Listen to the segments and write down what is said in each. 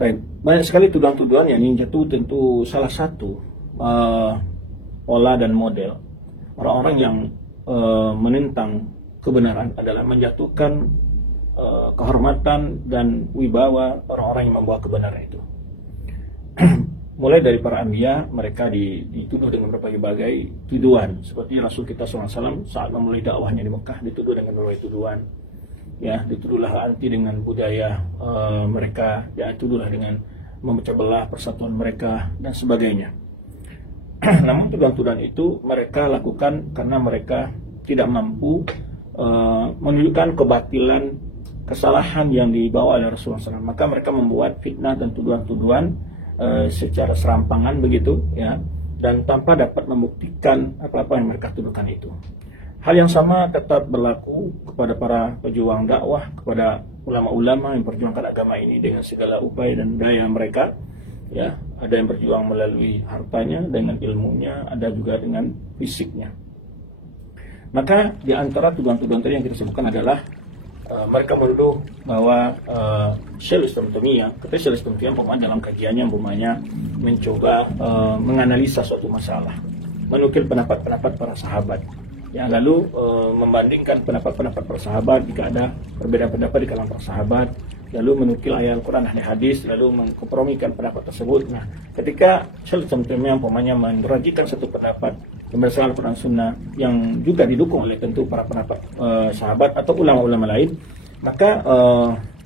Baik, banyak sekali tuduhan-tuduhan yang jatuh tentu salah satu pola dan model orang-orang yang menentang kebenaran adalah menjatuhkan kehormatan dan wibawa orang-orang yang membawa kebenaran itu. Mulai dari para anbiya, mereka dituduh dengan berbagai tuduhan. Seperti Rasul kita SAW saat memulai dakwahnya di Mekah dituduh dengan berbagai tuduhan. Ya, dituduhlah anti dengan budaya mereka, ya, dituduhlah dengan memecah belah persatuan mereka dan sebagainya. Namun tuduhan-tuduhan itu mereka lakukan karena mereka tidak mampu menunjukkan kebatilan, kesalahan yang dibawa oleh Rasulullah SAW. Maka mereka membuat fitnah dan tuduhan-tuduhan secara serampangan begitu, ya, dan tanpa dapat membuktikan apa-apa yang mereka tuduhkan itu. Hal yang sama tetap berlaku kepada para pejuang dakwah, kepada ulama-ulama yang perjuangkan agama ini dengan segala upaya dan daya mereka. Ya, ada yang berjuang melalui hartanya, dengan ilmunya, ada juga dengan fisiknya. Maka di antara tuduhan-tuduhan tadi yang kita sebutkan adalah mereka menuduh bahwa Syekh Islam Taimiyah, Syekh Islam Taimiyah dalam kajiannya mencoba menganalisa suatu masalah, menukil pendapat-pendapat para sahabat. Ya, lalu membandingkan pendapat-pendapat para sahabat jika ada perbedaan pendapat di kalangan para sahabat, lalu menukil ayat Al-Quran dan hadis, lalu mengkompromikan pendapat tersebut. Nah, ketika Syekh Islam Taimiyah merajikan satu pendapat berdasarkan Al-Quran Sunnah yang juga didukung oleh tentu para pendapat sahabat atau ulama-ulama lain, maka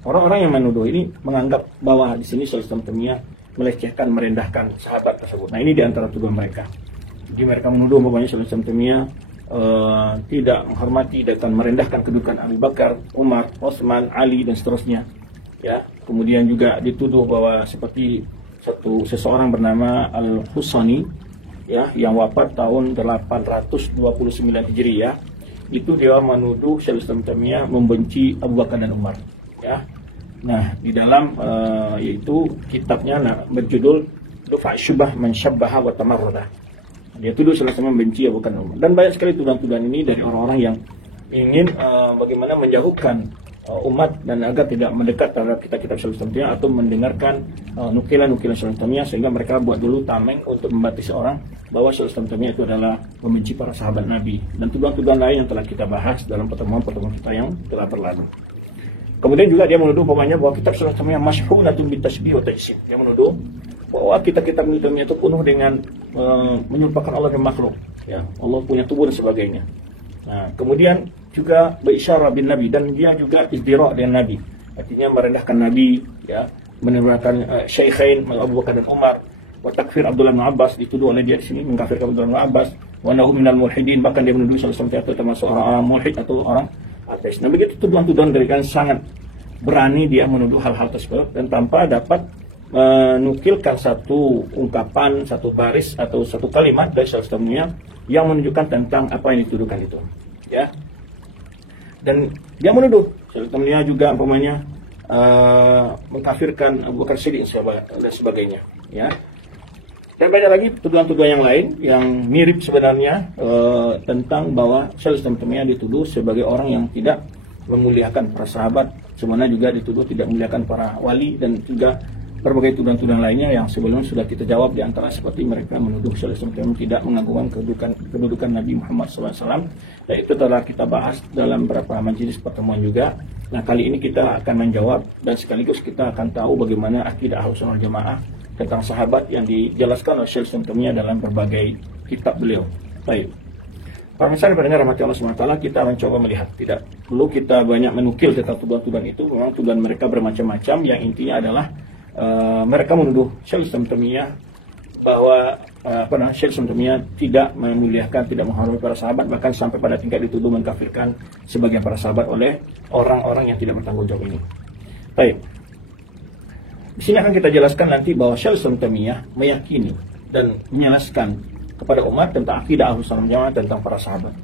orang-orang yang menuduh ini menganggap bahwa di sini Syekh Islam Taimiyah melecehkan, merendahkan sahabat tersebut. Nah, ini di antara tuduhan mereka. Jadi mereka menuduh bahwa Syekh Islam Taimiyah tidak menghormati dan merendahkan kedudukan Abu Bakar, Umar, Utsman, Ali dan seterusnya. Ya, kemudian juga dituduh bahwa seperti seseorang bernama Al-Husani, ya, yang wafat tahun 829 Hijriah, itu dia menuduh Syekh Islam Taimiyah membenci Abu Bakar dan Umar, ya. Nah, di dalam yaitu kitabnya berjudul Dufa' Syubhah Man Syabbaha wa Tamarrada. Dia tuduh Syekh Islam membenci Abu Bakar dan Umar. Dan banyak sekali tuduhan-tuduhan ini dari orang-orang yang ingin bagaimana menjauhkan umat dan agar tidak mendekat terhadap kitab-kitab Syekh Islam Taimiyah atau mendengarkan nukilan-nukilan Syekh Islam Taimiyah, sehingga mereka buat dulu tameng untuk membatasi orang bahwa Syekh Islam Taimiyah itu adalah membenci para sahabat Nabi, dan tuduhan-tuduhan lain yang telah kita bahas dalam pertemuan-pertemuan kita yang telah berlalu. Kemudian juga dia menuduh bahwa kitab Syekh Islam Taimiyah masyhunatun bitasybih wa tajsim. Dia menuduh bahwa kitab-kitab Taimiyah itu penuh dengan menyerupakan Allah dengan makhluk, ya, Allah punya tubuh dan sebagainya. Nah, kemudian juga berisyarah bin Nabi, dan dia juga izdira' dengan Nabi, artinya merendahkan Nabi, ya, menurunkan Syaikhain Abu Bakar dan Umar, wa takfir Abdullah bin Abbas, dituduh oleh dia di sini mengkafirkan Abdullah bin Abbas, wa nahu minal mulhidin, bahkan dia menuduh Syekh Islam termasuk orang mulhid atau orang ateis. Nah, begitu tuduhan-tuduhan dari kan sangat berani dia menuduh hal-hal tersebut, dan tanpa dapat menukilkan satu ungkapan, satu baris atau satu kalimat dari Syekh Islam yang menunjukkan tentang apa yang dituduhkan itu, ya. Dan dia menuduh Syekh Islam juga mengkafirkan Abu Bakar Siddiq dan sebagainya, ya. Dan banyak lagi tuduhan-tuduhan yang lain yang mirip sebenarnya tentang bahwa Syekh Islam dituduh sebagai orang yang tidak memuliakan para sahabat, sebenarnya juga dituduh tidak memuliakan para wali, dan juga berbagai tuduhan-tuduhan lainnya yang sebelumnya sudah kita jawab, di antara seperti mereka menuduh Syekh Islam tidak mengagungkan kedudukan Nabi Muhammad SAW, dan itu telah kita bahas dalam beberapa majelis pertemuan juga. Nah, kali ini kita akan menjawab dan sekaligus kita akan tahu bagaimana akidah Ahlussunnah wal Jamaah tentang sahabat yang dijelaskan oleh Syekh Islam dalam berbagai kitab beliau. Baik, para pemirsa pendengar rahmati Allah SWT, kita mencoba melihat, tidak perlu kita banyak menukil tentang tuduhan-tuduhan itu. Memang tuduhan mereka bermacam-macam, yang intinya adalah mereka menuduh Syekh Islam bahwa Syekh Islam tidak memuliakan, tidak menghormati para sahabat, bahkan sampai pada tingkat dituduh mengkafirkan sebagian para sahabat oleh orang-orang yang tidak bertanggung jawab ini. Baik, di sini akan kita jelaskan nanti bahwa Syekh Islam meyakini dan menjelaskan kepada umat tentang akidah Ahlussunnah wal Jamaah tentang para sahabat.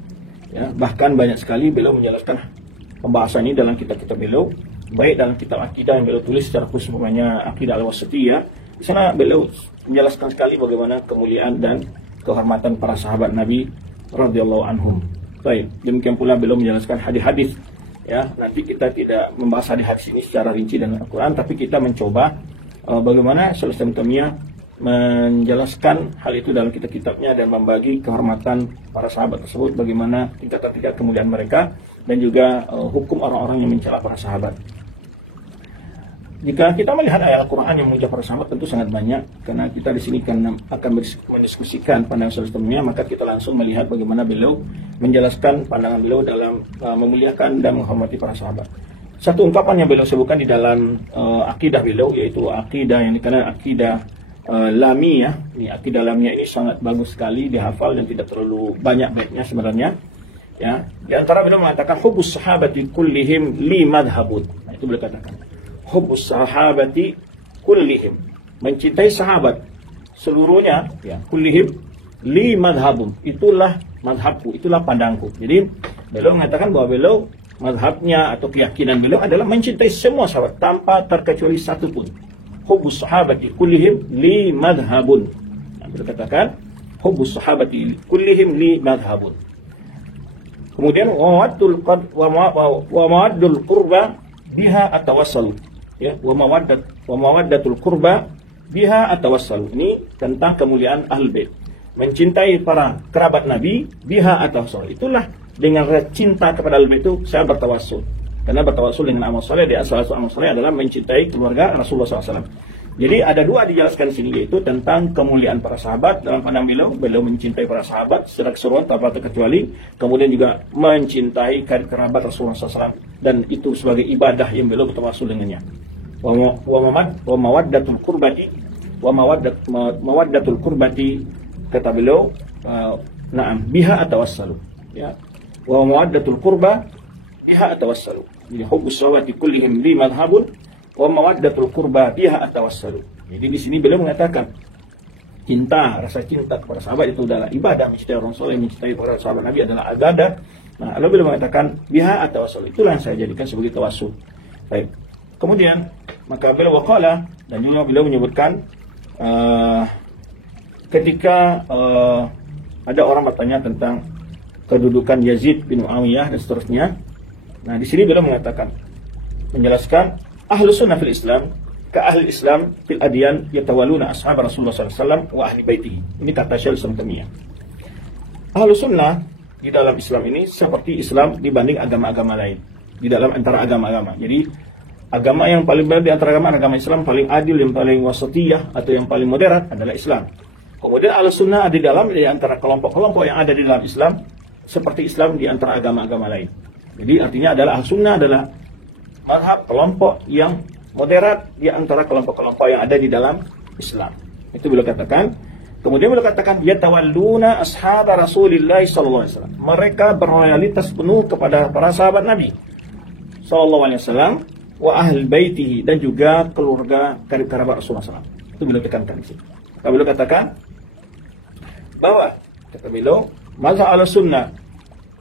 Ya, bahkan banyak sekali beliau menjelaskan pembahasan ini dalam kitab-kitab beliau, baik dalam kitab akidah yang beliau tulis secara khusus, namanya Aqidah Al-Wasithiyah. Di sana beliau menjelaskan sekali bagaimana kemuliaan dan kehormatan para sahabat Nabi radhiyallahu anhum. Baik, demikian pula beliau menjelaskan hadis-hadis. Ya, nanti kita tidak membahas hadis-hadis ini secara rinci dalam Al-Quran, tapi kita mencoba bagaimana Syaikhul Islam Taimiyah menjelaskan hal itu dalam kitab-kitabnya dan membagi kehormatan para sahabat tersebut, bagaimana tingkatan-tingkatan kemuliaan mereka, dan juga hukum orang-orang yang mencela para sahabat. Jika kita melihat ayat Al-Quran yang memuja para sahabat, tentu sangat banyak, karena kita di sini kan akan mendiskusikan pandangan Syaikhul Islam Taimiyah, maka kita langsung melihat bagaimana beliau menjelaskan pandangan beliau dalam memuliakan dan menghormati para sahabat. Satu ungkapan yang beliau sebutkan di dalam akidah beliau, yaitu akidah yang dikenal akidah Lamiyah. Ini akidah Lamiyah ini sangat bagus sekali dihafal dan tidak terlalu banyak baiknya sebenarnya. Ya, di antara beliau mengatakan hubbus sahabati kullihim li madhhabun. Nah, itu beliau katakan. Hubbus sahabati kullihim, mencintai sahabat seluruhnya, ya, kullihim li madhhabun. Itulah madhabku, itulah pandangku. Jadi beliau mengatakan bahwa beliau madhabnya atau keyakinan beliau adalah mencintai semua sahabat tanpa terkecuali satu pun. Hubbus sahabati kullihim li madhhabun. Nah, beliau katakan hubbus sahabati kullihim li madhhabun. Kemudian wa mawaddul qurba biha atawassalu. Ya, wa mawaddatul qurba biha atawassalu. Ini tentang kemuliaan Ahlul Bait. Mencintai para kerabat Nabi biha atawassalu. Itulah dengan cinta kepada Ahlul Bait itu saya bertawassul. Karena bertawassul dengan amal soleh, di asal amal soleh adalah mencintai keluarga Rasulullah SAW. Jadi ada dua dijelaskan di sini, yaitu tentang kemuliaan para sahabat. Dalam pandang beliau mencintai para sahabat secara keseluruhan tanpa terkecuali. Kemudian juga mencintai kerabat Rasulullah SAW, dan itu sebagai ibadah yang beliau bertawassul dengannya. Wa mawaddatul qurbati, kata beliau, na'am biha atawassalu. Ya, wa mawaddatul qurba biha atawassalu. Jadi hubbus sahabati kullihim li madhhabun wa mawaddatul qurba biha atawassalu. Jadi di sini beliau mengatakan rasa cinta kepada sahabat itu adalah ibadah, mencintai orang soleh, mencintai para sahabat Nabi adalah ibadah. Nah, lalu beliau mengatakan biha atawassalu, itulah yang saya jadikan sebagai tawassul. Baik. Kemudian maka beliau waqala, dan juga beliau menyebutkan ketika ada orang bertanya tentang kedudukan Yazid bin Muawiyah dan seterusnya. Nah, di sini beliau mengatakan, menjelaskan ahlus sunnah fil Islam ka ahli Islam fil adyan yatawalluna ashab Rasulullah SAW wa ahli baitihi. Ini kata Syaikhul Islam Taimiyah. Ahlus sunnah di dalam Islam ini seperti Islam dibanding agama-agama lain, di dalam antara agama-agama. Jadi agama yang paling benar di antara agama Islam, paling adil, yang paling wasatiyah atau yang paling moderat adalah Islam. Kemudian ahlus sunnah di dalam di antara kelompok-kelompok yang ada di dalam Islam seperti Islam di antara agama-agama lain. Jadi artinya adalah Ahlussunnah adalah mazhab kelompok yang moderat di antara kelompok-kelompok yang ada di dalam Islam. Itu beliau katakan. Kemudian beliau katakan yatawalluna ashab Rasulillah sallallahu alaihi wasallam. Mereka berloyalitas penuh kepada para sahabat Nabi sallallahu alaihi wasallam wa ahli baitihi, dan juga keluarga kerabat Rasulullah SAW. Itu beliau tekankan di sini. Beliau katakan bahwa kata beliau mazhab Ahlussunnah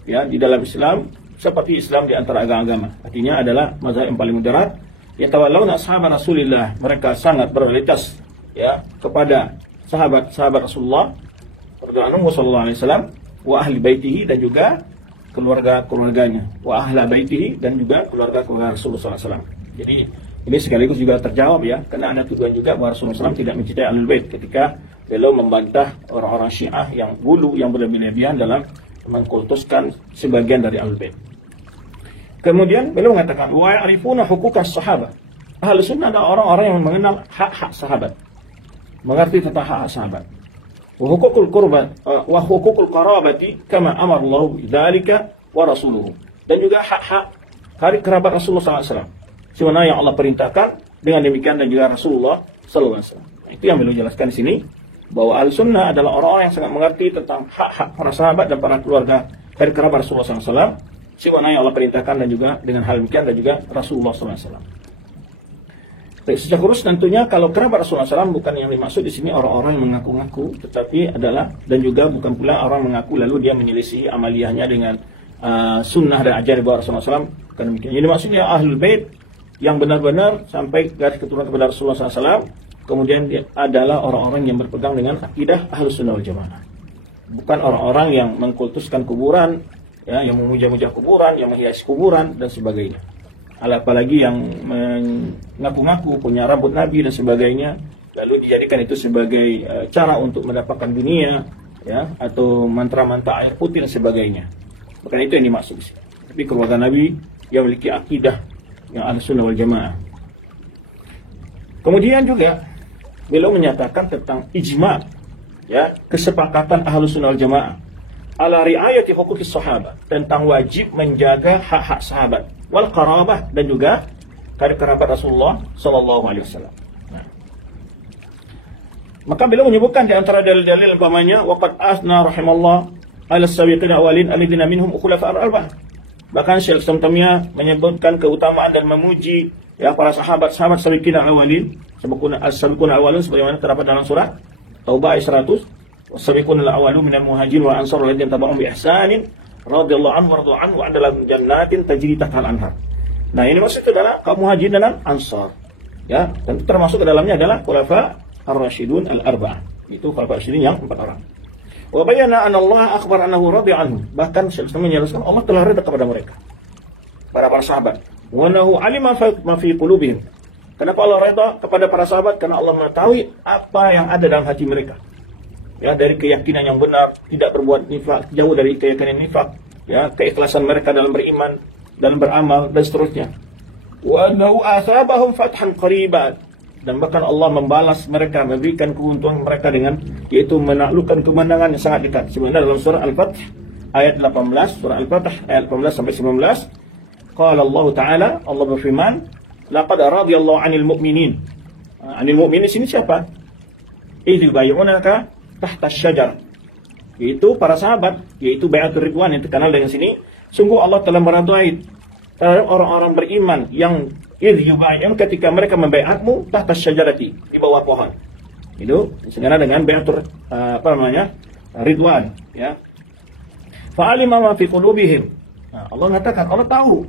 ya di dalam Islam seperti Islam di antara agama-agama. Artinya adalah mazhab yang paling moderat. Yatawallawna ashab Rasulillah, mereka sangat berloyalitas ya kepada sahabat-sahabat Rasulullah radhiyallahu sallallahu alaihi wasallam wa ahli baitihi, dan juga keluarga-keluarganya, wa ahla baitihi, dan juga keluarga-keluarga Rasulullah sallallahu alaihi wasallam. Jadi ini sekaligus juga terjawab ya, karena ada tuduhan juga bahwa Rasulullah SAW tidak mencintai Ahlul Bait ketika beliau membantah orang-orang Syiah yang gulu, yang berlebihan dalam mengkultuskan sebagian dari Ahlul Bait. Kemudian beliau mengatakan wa ya'rifuna huquqas sahabat. Ahlus sunnah adalah orang-orang yang mengenal hak-hak sahabat, mengerti tentang hak-hak sahabat. Wa huququl qurba wa huququl qarabati kama amara Allah bidzalika wa rasuluhu. Dan juga hak-hak karib kerabat Rasulullah SAW, sebagaimana yang Allah perintahkan, dengan demikian dan juga Rasulullah sallallahu alaihi wasallam. Itu yang beliau jelaskan di sini, bahwa Ahlussunnah adalah orang-orang yang sangat mengerti tentang hak-hak para sahabat dan para keluarga dari kerabat Rasulullah SAW, sebagaimana yang Allah perintahkan dan juga dengan hal demikian dan juga Rasulullah SAW. Secara khusus tentunya kalau kerabat Rasulullah SAW bukan yang dimaksud di sini orang-orang yang mengaku-ngaku, tetapi adalah, dan juga bukan pula orang mengaku lalu dia menyelisihi amaliyahnya dengan sunnah dan ajaran bahwa Rasulullah SAW. Bukan demikian. Jadi maksudnya Ahlul Bait yang benar-benar sampai garis keturunan kepada Rasulullah SAW. Kemudian dia adalah orang-orang yang berpegang dengan akidah Ahlus Sunnah wal Jamaah. Bukan orang-orang yang mengkultuskan kuburan, ya, yang memuja-muja kuburan, yang menghiasi kuburan dan sebagainya. apalagi yang mengaku-ngaku punya rambut Nabi dan sebagainya, lalu dijadikan itu sebagai cara untuk mendapatkan dunia, ya, atau mantra-mantra air putih dan sebagainya. Bukan itu yang dimaksud. Tapi keluarga Nabi yang memiliki akidah yang Ahlussunnah wal Jamaah. Kemudian juga beliau menyatakan tentang ijma', ya, kesepakatan Ahlussunnah wal Jamaah ala riayati huquqis sahabat, tentang wajib menjaga hak-hak sahabat, wal qarabah, dan juga kerabat Rasulullah sallallahu alaihi wasallam. Nah, maka beliau menyebutkan di antara dalil-dalil umpamanya waqad asna rahimallah ala sabiqin awalin alladziina minhum khulafa al-arba'ah. Bahkan Syekh Samtamiyah menyebutkan keutamaan dan memuji, ya, para sahabat-sahabat sabiqin awalin, sabiqun awalun, sebagaimana terdapat dalam surah Taubah ayat 100. Wasabiqun al-awwalun minal muhajirin wal ansar alladziina tabauhum bi ihsanin radhiyallahu anhum wa radu anhu wa adalam jannatin tajri tahtal anhar. Nah, ini maksudnya adalah kaum muhajirin dan ansar. Ya, dan termasuk ke dalamnya adalah khulafa ar-rasyidun al-arba'ah. Itu khulafa ar-rasyidin yang 4 orang. Wa bayyana anna Allah akhbar annahu radiya anhum. Bahkan Syekh menjelaskan Allah telah redha kepada mereka, para sahabat. Wa annahu alima ma fi qulubihim. Kenapa Allah redha kepada para sahabat? Karena Allah mengetahui apa yang ada dalam hati mereka. Ya, dari keyakinan yang benar, tidak berbuat nifak, jauh dari keyakinan nifak, ya, keikhlasan mereka dalam beriman, dalam beramal, dan seterusnya. Wa annahu asabahum fathan qariban, dan bahkan Allah membalas mereka, memberikan keuntungan mereka dengan, yaitu menaklukkan kemenangan yang sangat dekat. Sebenarnya dalam surah Al-Fath ayat 18, surah Al-Fath ayat 18 sampai 19, qala Allah Ta'ala, Allah berfirman, laqad radiyallahu 'anil mu'minin. 'Anil mu'minin sini siapa? Idh yubayyi'unaka tahta syajar, yaitu para sahabat, yaitu Bai'atul Ridwan yang terkenal dengan sini. Sungguh Allah telah meridhai orang-orang beriman yang idh yubayyi'un, ketika mereka membaiatmu tahta syajarati, di bawah pohon. Itu sengaja dengan Bai'atul Ridwan, ya. Fa'alima ma fi qulubihim. Nah, Allah mengatakan, Allah tahu,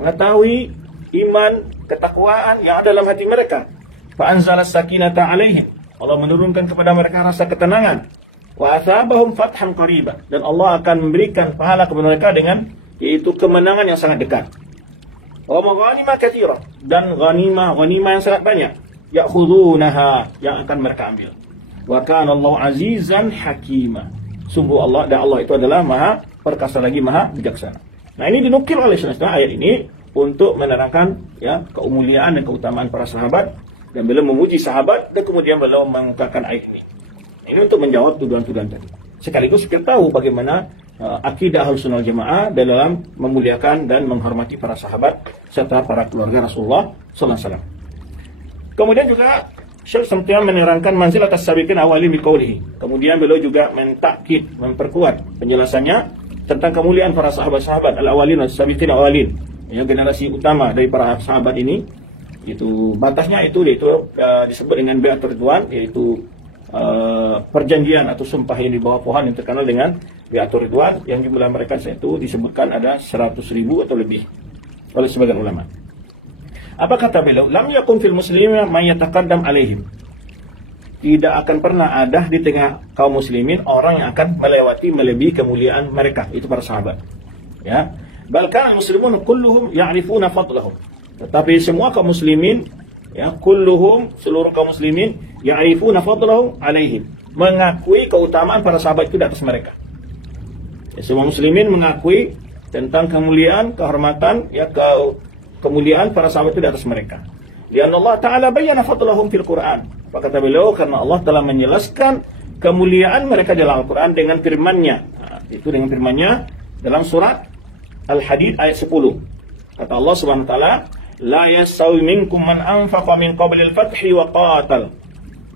mengetahui iman, ketakwaan yang ada dalam hati mereka. Fa'anzala sakinata 'alaihim, Allah menurunkan kepada mereka rasa ketenangan. Wa athabahum fathan qariba, dan Allah akan memberikan pahala kepada mereka dengan, yaitu kemenangan yang sangat dekat. Wa maghanima katsira, dan ghanimah yang sangat banyak. Ya'khudunaha, yang akan mereka ambil. Wa kana Allah azizan hakima. Sungguh Allah, dan Allah itu adalah maha perkasa lagi maha bijaksana. Nah, ini dinukil oleh Syekh ayat ini untuk menerangkan, ya, kemuliaan dan keutamaan para sahabat. Dan beliau memuji sahabat, dan kemudian beliau mengungkapkan ayat ini. Ini untuk menjawab tuduhan-tuduhan tadi. Sekaligus kita tahu bagaimana akidah Ahlussunnah wal Jamaah dalam memuliakan dan menghormati para sahabat serta para keluarga Rasulullah sallallahu alaihi wasallam. Kemudian juga Syekh Samtian menerangkan manzilat as-sabiqin awalin biqaulihi. Kemudian beliau juga mentakkid, memperkuat penjelasannya tentang kemuliaan para sahabat-sahabat al-awalin was-sabiqin awalin. Ya, generasi utama dari para sahabat ini. Itu batasnya itu disebut dengan Bai'atul Ridwan, yaitu perjanjian atau sumpah yang di bawah pohon yang terkenal dengan Bai'atul Ridwan, yang jumlah mereka itu disebutkan ada 100.000 atau lebih oleh sebagian ulama. Apa kata beliau? Lam yakun fil muslimin man yataqaddam alaihim. Tidak akan pernah ada di tengah kaum muslimin orang yang akan melebihi kemuliaan mereka, itu para sahabat. Ya, bahkan muslimun kulluhum ya'rifuna fadlahum. Tetapi semua kaum muslimin, ya, kulluhum, seluruh kaum muslimin, ya'rifuna fadlahum alaihim, mengakui keutamaan para sahabat itu di atas mereka. Ya, semua muslimin mengakui tentang kemuliaan, kehormatan, ya, kemuliaan para sahabat itu di atas mereka. Lianna Allah Ta'ala bayyana fadlahum fil Qur'an. Maka kata beliau, karena Allah telah menjelaskan kemuliaan mereka dalam Al-Quran dengan firman-Nya. Nah, itu dengan firman-Nya dalam surat Al-Hadid ayat 10. Kata Allah Subhanahu wa taala, la yastawi minkum man anfaqa min qabli al-fathi wa qatal.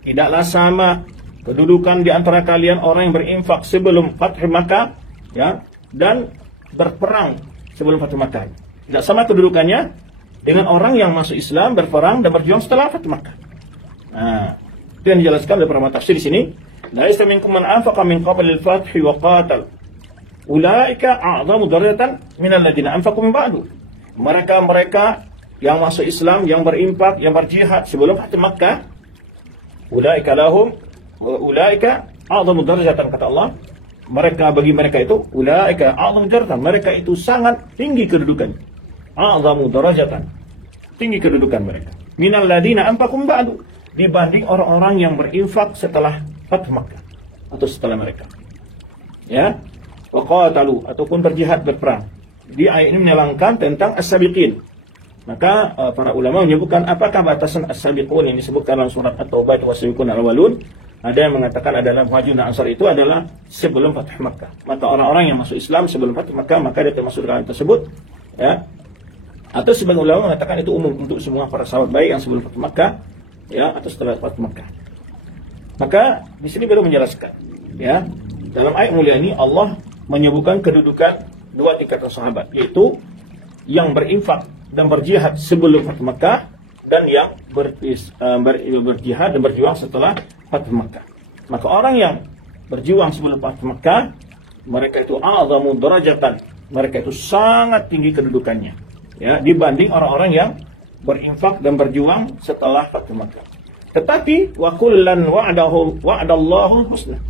Tidaklah sama kedudukan di antara kalian orang yang berinfak sebelum Fath Makkah, ya, dan berperang sebelum Fath Makkah. Tidak sama kedudukannya dengan orang yang masuk Islam, berperang dan berjuang setelah Fath Makkah. Nah, itu yang dijelaskan oleh para tafsir di sini. La yastawi minkum man anfaqa min qabli al-fathi wa qatal. Ulaika a'zamu darajatan min alladziina anfaqu min ba'du. Mereka yang masuk Islam, yang berimpak, yang berjihad sebelum Fath Makkah, ulaika lahum wa ulaika a'zamu darajatan, kata Allah, mereka, bagi mereka itu ulaika a'zamu darajatan, mereka itu sangat tinggi kedudukannya. a'zamu darajatan, tinggi kedudukan mereka, minal ladina anfaqu ba'du, dibanding orang-orang yang berinfak setelah Fathu Makkah atau setelah mereka. Ya, wa qatalu ataupun berjihad berperang. Di ayat ini menyalangkan tentang as-sabiqin. Maka para ulama menyebutkan apakah batasan as-sabiqun yang disebutkan dalam surat At-Taubah wa sabiqun al-awwalun. Ada yang mengatakan adalah Muhajirin dan Ansar itu adalah sebelum Fathu Makkah. Maka orang-orang yang masuk Islam sebelum Fathu Makkah maka dia termasuk dalam tersebut. Ya. Atau sebagian ulama mengatakan itu umum untuk semua para sahabat baik yang sebelum Fathu Makkah, ya, atau setelah Fathu Makkah. Maka di sini baru menjelaskan, ya, dalam ayat mulia ini Allah menyebutkan kedudukan dua tingkatan sahabat, yaitu yang berinfak dan berjihad sebelum Fathu Makkah dan yang berjihad dan berjuang setelah Fathu Makkah. Maka orang yang berjuang sebelum Fathu Makkah, mereka itu a'zamu darajatan, mereka itu sangat tinggi kedudukannya, ya, dibanding orang-orang yang berinfak dan berjuang setelah Fathu Makkah. Tetapi wa kullan wa'adallahu husna.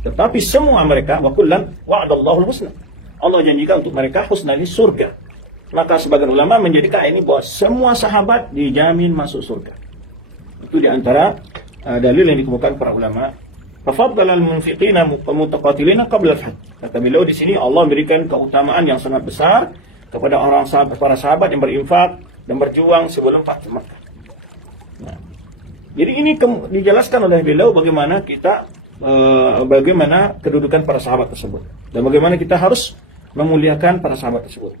Tetapi semua mereka wa kullan wa'adallahu husna. Allah janjikan untuk mereka husna, di surga. Maka sebagian ulama menjadikan ini bahwa semua sahabat dijamin masuk surga. Itu di antara dalil yang dikemukakan para ulama. Fafaddala al-munfiqina mutaqatilina qabla al-fath. Kata beliau di sini Allah memberikan keutamaan yang sangat besar kepada para sahabat yang berinfak dan berjuang sebelum Fathu Makkah. Nah, jadi ini dijelaskan oleh beliau bagaimana bagaimana kedudukan para sahabat tersebut dan bagaimana kita harus memuliakan para sahabat tersebut.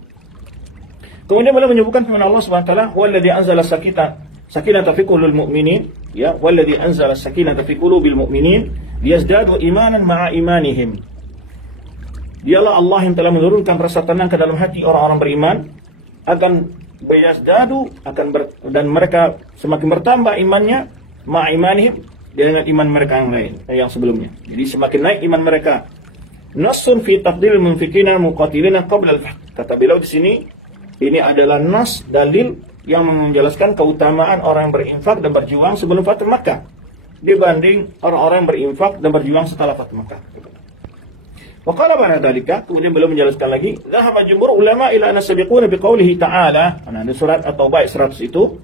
Kemudian beliau menyebutkan firman Allah Subhanahu wa taala, "Wallazi anzala sakinata fi qulubil mu'minin," ya, "Wallazi anzala sakinata fi qulubil mu'minin liyazdadu imanan ma'a imanihim." Dialah Allah yang telah menurunkan rasa tenang ke dalam hati orang-orang beriman, akan beryazdadu, dan mereka semakin bertambah imannya ma'a imanihim, dengan iman mereka yang lain, yang sebelumnya. Jadi semakin naik iman mereka. Nassun fi tafdil munfikina muqatilina qabla al-fath. Kata beliau di sini, ini adalah nas, dalil yang menjelaskan keutamaan orang yang berinfak dan berjuang sebelum Fathu Makkah dibanding orang-orang yang berinfak dan berjuang setelah Fathu Makkah. Wa qala ba'da dzalika, kemudian beliau menjelaskan lagi, dhahaba jumhur ulama ila an-sabiquna biqaulihi ta'ala. Nah, di surat At-Taubah 100 itu,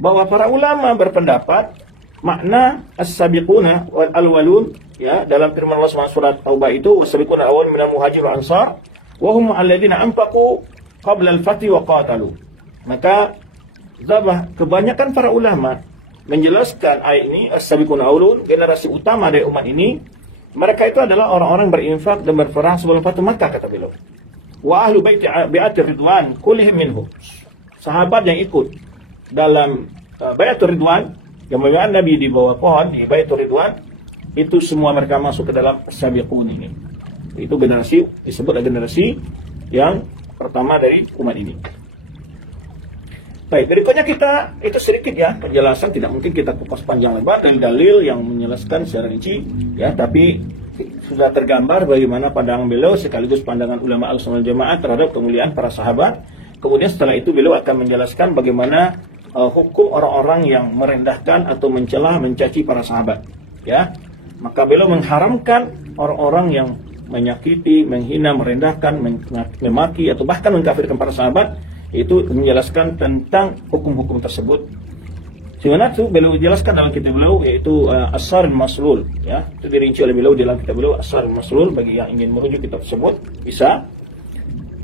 bahwa para ulama berpendapat makna as-sabiquna wal awwalun, ya, dalam firman Allah SWT surat Taubah itu, was-sabiquna al-awwalun minal muhajirin wal ansar wa hum alladziina anfaqu qabla al-fathi wa qatalu. Maka kebanyakan para ulama menjelaskan ayat ini, as-sabiquna al-awwalun, generasi utama dari umat ini, mereka itu adalah orang-orang berinfak dan berperang sebelum Fathu Makkah, kata beliau. Wa ahlu bai'atir ridwan kullihim minhum. Sahabat yang ikut dalam bai'atur ridwan, yang membaiat Nabi di bawah pohon di bai'atur ridwan, itu semua mereka masuk ke dalam sabiqun ini. Itu generasi, disebut generasi yang pertama dari umat ini. Baik, berikutnya kita, itu sedikit ya penjelasan, tidak mungkin kita kupas panjang lebar dari dalil yang menjelaskan secara rinci, ya, tapi sudah tergambar bagaimana pandangan beliau sekaligus pandangan ulama Ahlussunnah wal Jamaah terhadap kemuliaan para sahabat. Kemudian setelah itu beliau akan menjelaskan bagaimana hukum orang-orang yang merendahkan atau mencela, mencaci para sahabat, ya. Maka beliau mengharamkan orang-orang yang menyakiti, menghina, merendahkan, memaki atau bahkan mengkafirkan para sahabat. Itu menjelaskan tentang hukum-hukum tersebut. Sebenarnya itu beliau jelaskan dalam kitab beliau, yaitu As-Saril Maslul, ya. Itu dirinci oleh beliau dalam kitab beliau As-Saril Maslul. Bagi yang ingin merujuk kitab tersebut bisa.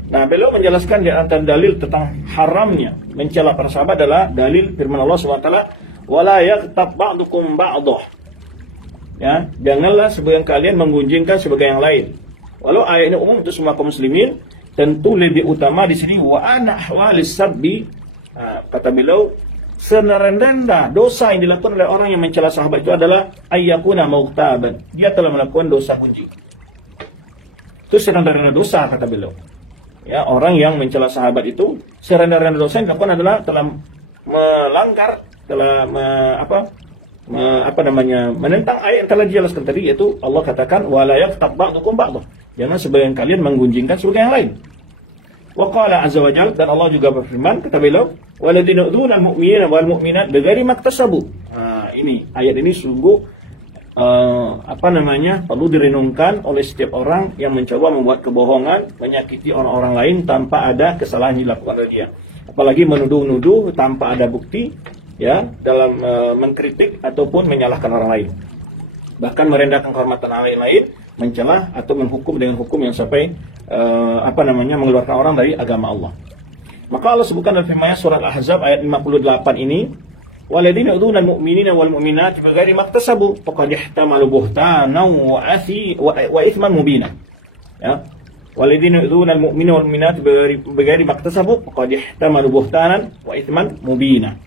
Nah, beliau menjelaskan di antara dalil tentang haramnya mencela para sahabat adalah dalil firman Allah SWT, "Wala yaghtab ba'dukum ba'dah." Ya, janganlah sebagian kalian menggunjingkan sebagian yang lain. Walau ayat ini umum untuk semua kaum muslimin, tentu lebih utama di sini wa ana ahwalis sabbi. Kata beliau, serendah dosa yang dilakukan oleh orang yang mencela sahabat itu adalah ayyakuna mughtaban. Dia telah melakukan dosa gunjing. Itu serendah dosa, kata beliau. Ya, orang yang mencela sahabat itu serendah dosa yang dilakukan adalah telah melanggar, telah menentang ayat yang telah dijelaskan tadi, yaitu Allah katakan wala yaghtab ba'dukum ba'dah. Jangan sebagian kalian menggunjingkan sebagian yang lain. Wa qala azza wa jalla, dan Allah juga berfirman, kata beliau, "Walladzina yu'dzuna al-mu'minina wal mu'minat bighairi maktasabu." Ini ayat ini sungguh perlu direnungkan oleh setiap orang yang mencoba membuat kebohongan, menyakiti orang-orang lain tanpa ada kesalahan yang dilakukan oleh dia. apalagi menuduh-nuduh tanpa ada bukti, ya, dalam mengkritik ataupun menyalahkan orang lain, bahkan merendahkan kehormatan orang lain, mencela atau menghukum dengan hukum yang sampai mengeluarkan orang dari agama Allah. Maka Allah sebutkan dalam firman surat Al-Ahzab ayat 58 ini, waladina yu'dzuna al-mu'minina wal mu'minat bighairi maktasabu faqad ihtamalu buhtanan wa ithman mubina. Ya. Waladina yu'dzuna al-mu'minina wal mu'minat bighairi maktasabu faqad ihtamalu buhtanan wa ithman mubina.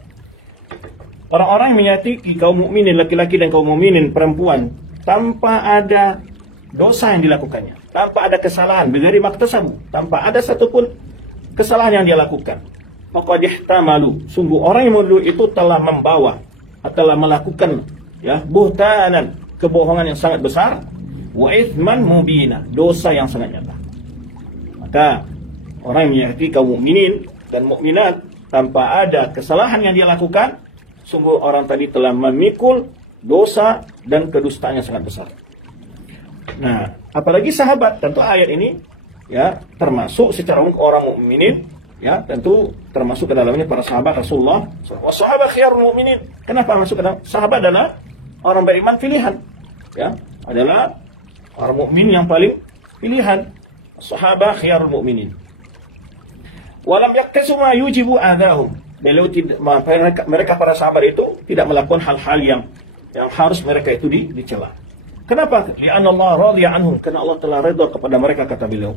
Orang-orang yang menyakiti kaum mukminin laki-laki dan kaum mukminin perempuan tanpa ada dosa yang dilakukannya, tanpa ada kesalahan, bighairi maktasabu, tanpa ada satupun kesalahan yang dia lakukan. Maka dihtamalu, sungguh orang yang menuduh itu telah membawa, telah melakukan, ya, buhtanan, kebohongan yang sangat besar, wa ithman mubina, dosa yang sangat nyata. Maka orang yang menyakiti kaum mukminin dan mukminat tanpa ada kesalahan yang dia lakukan, sungguh orang tadi telah memikul dosa dan kedustaan yang sangat besar. Nah, apalagi sahabat, tentu ayat ini, ya, termasuk secara umum orang mukminin, ya, tentu termasuk ke dalamnya para sahabat Rasulullah. Sahabat khiyarul mukminin. Kenapa masuk ke dalam? Sahabat adalah orang beriman pilihan, ya, adalah orang mukmin yang paling pilihan. Sahabat khiyarul mukminin. Walam yaktasu ma yujibu adahum. Mereka para sahabat itu tidak melakukan hal-hal yang harus mereka itu dicela. Kenapa? Li'anna Allah radhiya anhum, karena Allah telah redha kepada mereka, kata beliau.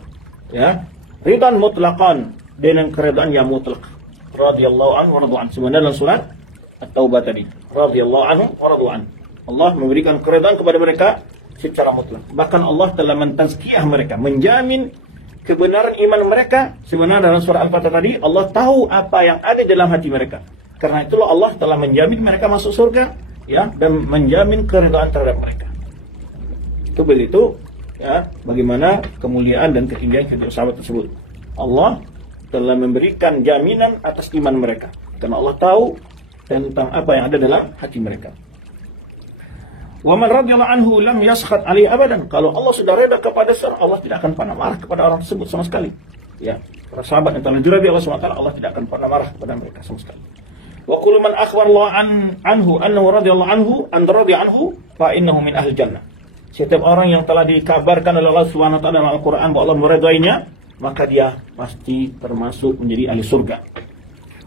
Ya, ridhan mutlaqan, dengan keredaan yang mutlak. Radhiyallahu anhu wa radhu an. Sebenarnya dalam surat At-Taubah tadi, radhiyallahu anhu wa radhu an. Allah memberikan keredaan kepada mereka secara mutlak. Bahkan Allah telah mentazkiyah mereka, menjamin kebenaran iman mereka. Sebenarnya dalam surah Al-Fatihah tadi, Allah tahu apa yang ada dalam hati mereka. Karena itulah Allah telah menjamin mereka masuk surga, ya, dan menjamin keredaan terhadap mereka. Itu begitu, ya, bagaimana kemuliaan dan keindahan kedua sahabat tersebut. Allah telah memberikan jaminan atas iman mereka, karena Allah tahu tentang apa yang ada dalam hati mereka. Wa man radhiyallahu anhu lam yaskhat alaihi abadan. Kalau Allah sudah reda kepada seorang, Allah tidak akan pernah marah kepada orang tersebut sama sekali. Ya, para sahabat yang telah diridai Allah SWT, Allah tidak akan pernah marah kepada mereka sama sekali. Wa kullu man akhbara anhu annahu radhiyallahu anhu an radiya anhu fa innahu min ahli jannah. Setiap orang yang telah dikabarkan oleh Allah SWT dalam Al-Quran bahwa Allah meridainya, maka dia pasti termasuk menjadi ahli surga.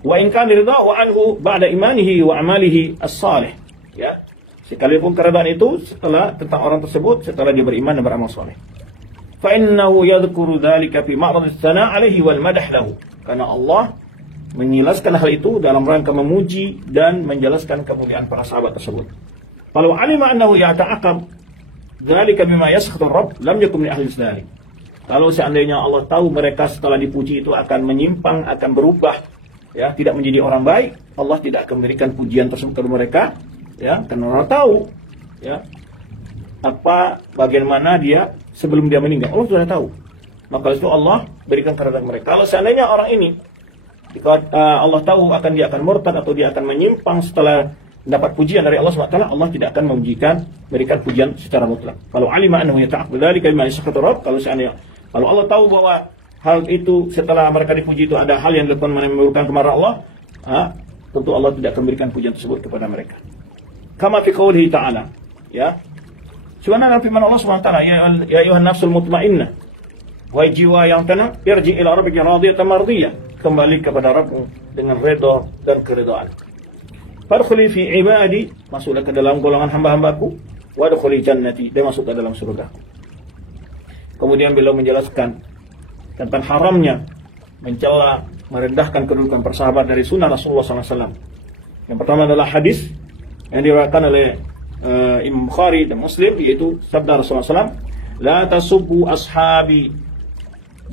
Wa in kana ridhaa'u anhu ba'da imanihi wa amalihi as-salih. Ya, sekalipun keridhaan itu setelah tentang orang tersebut setelah dia beriman dan beramal saleh. Fa innahu yadhkuru dzalika fi ma'rad ats-tsana' 'alaihi wal madah lahu. Karena Allah menjelaskan hal itu dalam rangka memuji dan menjelaskan kemuliaan para sahabat tersebut. Kalau alima annahu yata'aqab dzalika bima yaskhatu ar-rabb lam yakun min ahli dzalik. Kalau seandainya Allah tahu mereka setelah dipuji itu akan menyimpang, akan berubah, ya, tidak menjadi orang baik, Allah tidak akan memberikan pujian tersebut kepada mereka, ya, karena Allah tahu, ya, bagaimana dia sebelum dia meninggal. Allah sudah tahu. Maka itu Allah berikan kepada mereka. Kalau seandainya orang ini Allah tahu dia akan murtad atau dia akan menyimpang setelah dapat pujian dari Allah SWT, Allah tidak akan memberikan pujian secara mutlak. Kalau alima annahu yata'aqqab dzalika bima yaskhatu rabb, kalau Allah tahu bahwa hal itu setelah mereka dipuji itu ada hal yang dilakukan menimbulkan kemarahan Allah, tentu Allah tidak akan memberikan pujian tersebut kepada mereka. Kama fi qoulihi ta'ala, ya. Sebenarnya firman Allah SWT, ya ayuhan nafsul mutmainnah, wahai jiwa yang tenang, irji ila rabbika radiyatan mardiyah, kembali kepada Rabbmu dengan redha dan keridhaan. Fadkhuli fi ibadi, masuklah ke dalam golongan hamba-hambaku, wadkhuli jannati, dan masuk ke dalam surga. Kemudian beliau menjelaskan tentang haramnya mencela, merendahkan kedudukan persahabat dari sunnah Rasulullah SAW. Yang pertama adalah hadis yang diriwayatkan oleh Imam Bukhari dan Muslim, yaitu sabda Rasulullah SAW, la tasubbu ashabi,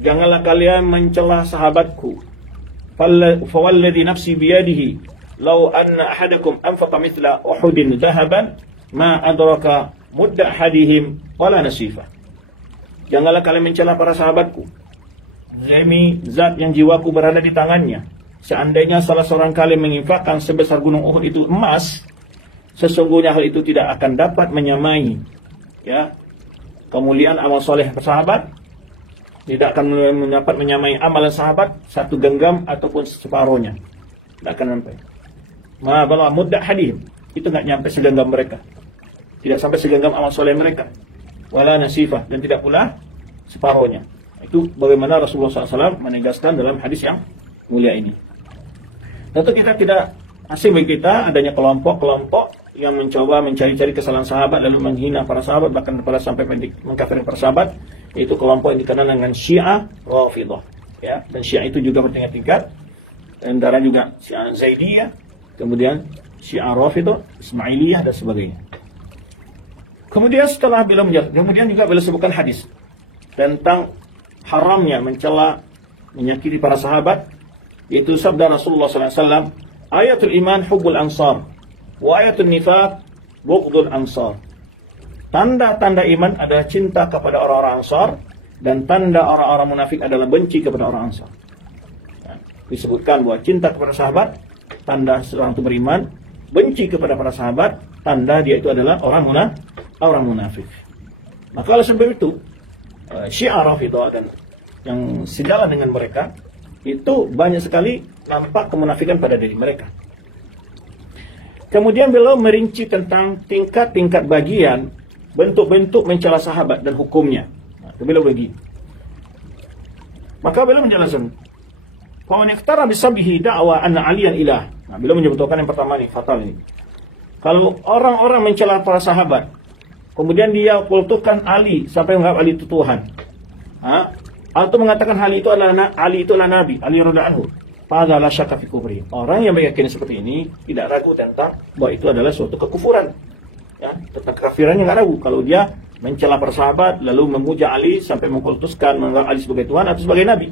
janganlah kalian mencela sahabatku. Fawalladhi nafsi biyadihi, lau anna ahadakum anfaqa mithla Uhudin dhahaban ma adraka mudda ahadihim wala nasifa. Janganlah kalian mencela para sahabatku. Demi zat yang jiwaku berada di tangannya, seandainya salah seorang kalian menginfakkan sebesar gunung Uhud itu emas, sesungguhnya hal itu tidak akan dapat menyamai, ya, kemuliaan amal soleh sahabat tidak akan dapat menyamai amalan sahabat satu genggam ataupun separuhnya, tidak akan sampai. Ma balagha mudda hadihim, itu nggak nyampe segenggam mereka, tidak sampai segenggam amal soleh mereka. Wala nasifah, dan tidak pula separuhnya. Itu bagaimana Rasulullah SAW menegaskan dalam hadis yang mulia ini. Tentu kita tidak asing bagi kita adanya kelompok-kelompok yang mencoba mencari-cari kesalahan sahabat lalu menghina para sahabat, bahkan pada sampai mengkafirkan para sahabat, yaitu kelompok yang dikenal dengan Syiah Rafidhah. Ya, dan Syiah itu juga bertingkat-tingkat. Antara juga Syiah Zaidiyah, kemudian Syiah Rafidhah, Ismailiyah dan sebagainya. Kemudian setelah kemudian juga beliau sebutkan hadis tentang haramnya mencela, menyakiti para sahabat, yaitu sabda Rasulullah SAW, ayatul iman hubbul ansar, wa ayatul nifaq bughdul ansar. Tanda-tanda iman adalah cinta kepada orang-orang ansar, dan tanda orang-orang munafik adalah benci kepada orang ansar. Disebutkan bahwa cinta kepada sahabat tanda seorang itu beriman, benci kepada para sahabat tanda dia itu adalah orang munafik. Maka oleh sebab itu Syiah Rafidhah dan yang sejalan dengan mereka itu banyak sekali nampak kemunafikan pada diri mereka. Kemudian beliau merinci tentang tingkat-tingkat bagian bentuk-bentuk mencela sahabat dan hukumnya. Beliau bagi. Maka beliau menjelaskan, "Fa man iqtara bi sabbihi da'wa anna 'aliyan ilah." Beliau menyebutkan yang pertama nih, fatal ini. Kalau orang-orang mencela para sahabat, kemudian dia kulturkan Ali sampai menganggap Ali itu Tuhan, atau mengatakan Ali itu adalah Nabi, Ali radhiyallahu anhu, pada la syakka fi kufri. Orang yang meyakini seperti ini tidak ragu tentang bahwa itu adalah suatu kekufuran. Ya, tentang kekafirannya nggak ragu. Kalau dia mencela para sahabat lalu memuja Ali sampai mengkultuskan menganggap Ali sebagai Tuhan atau sebagai Nabi.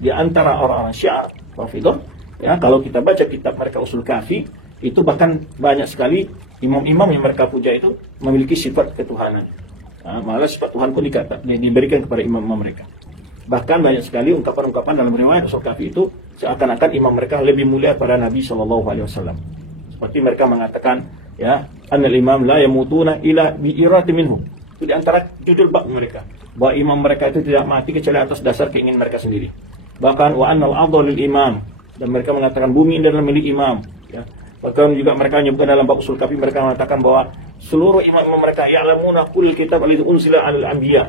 Di antara orang-orang Syiah Rafidhah, ya, kalau kita baca kitab mereka Usul Kafi, itu bahkan banyak sekali imam-imam yang mereka puja itu memiliki sifat ketuhanan. Malah sifat Tuhan pun diberikan kepada imam-imam mereka. Bahkan banyak sekali ungkapan-ungkapan dalam riwayat Usul Kafi itu seakan-akan imam mereka lebih mulia pada Nabi SAW. Seperti mereka mengatakan, ya, annal imam la yamutuna ila bi irati minhum. Itu di antara judul bab mereka, bahwa imam mereka itu tidak mati kecuali atas dasar keinginan mereka sendiri. Bahkan wa annal ardha lil imam, dan mereka mengatakan bumi ini adalah milik imam, ya. Bahkan juga mereka menyebutkan dalam bab Usul Kafi, mereka mengatakan bahwa seluruh imam mereka ya'lamuna kull kitab alladhi unzila 'alal anbiya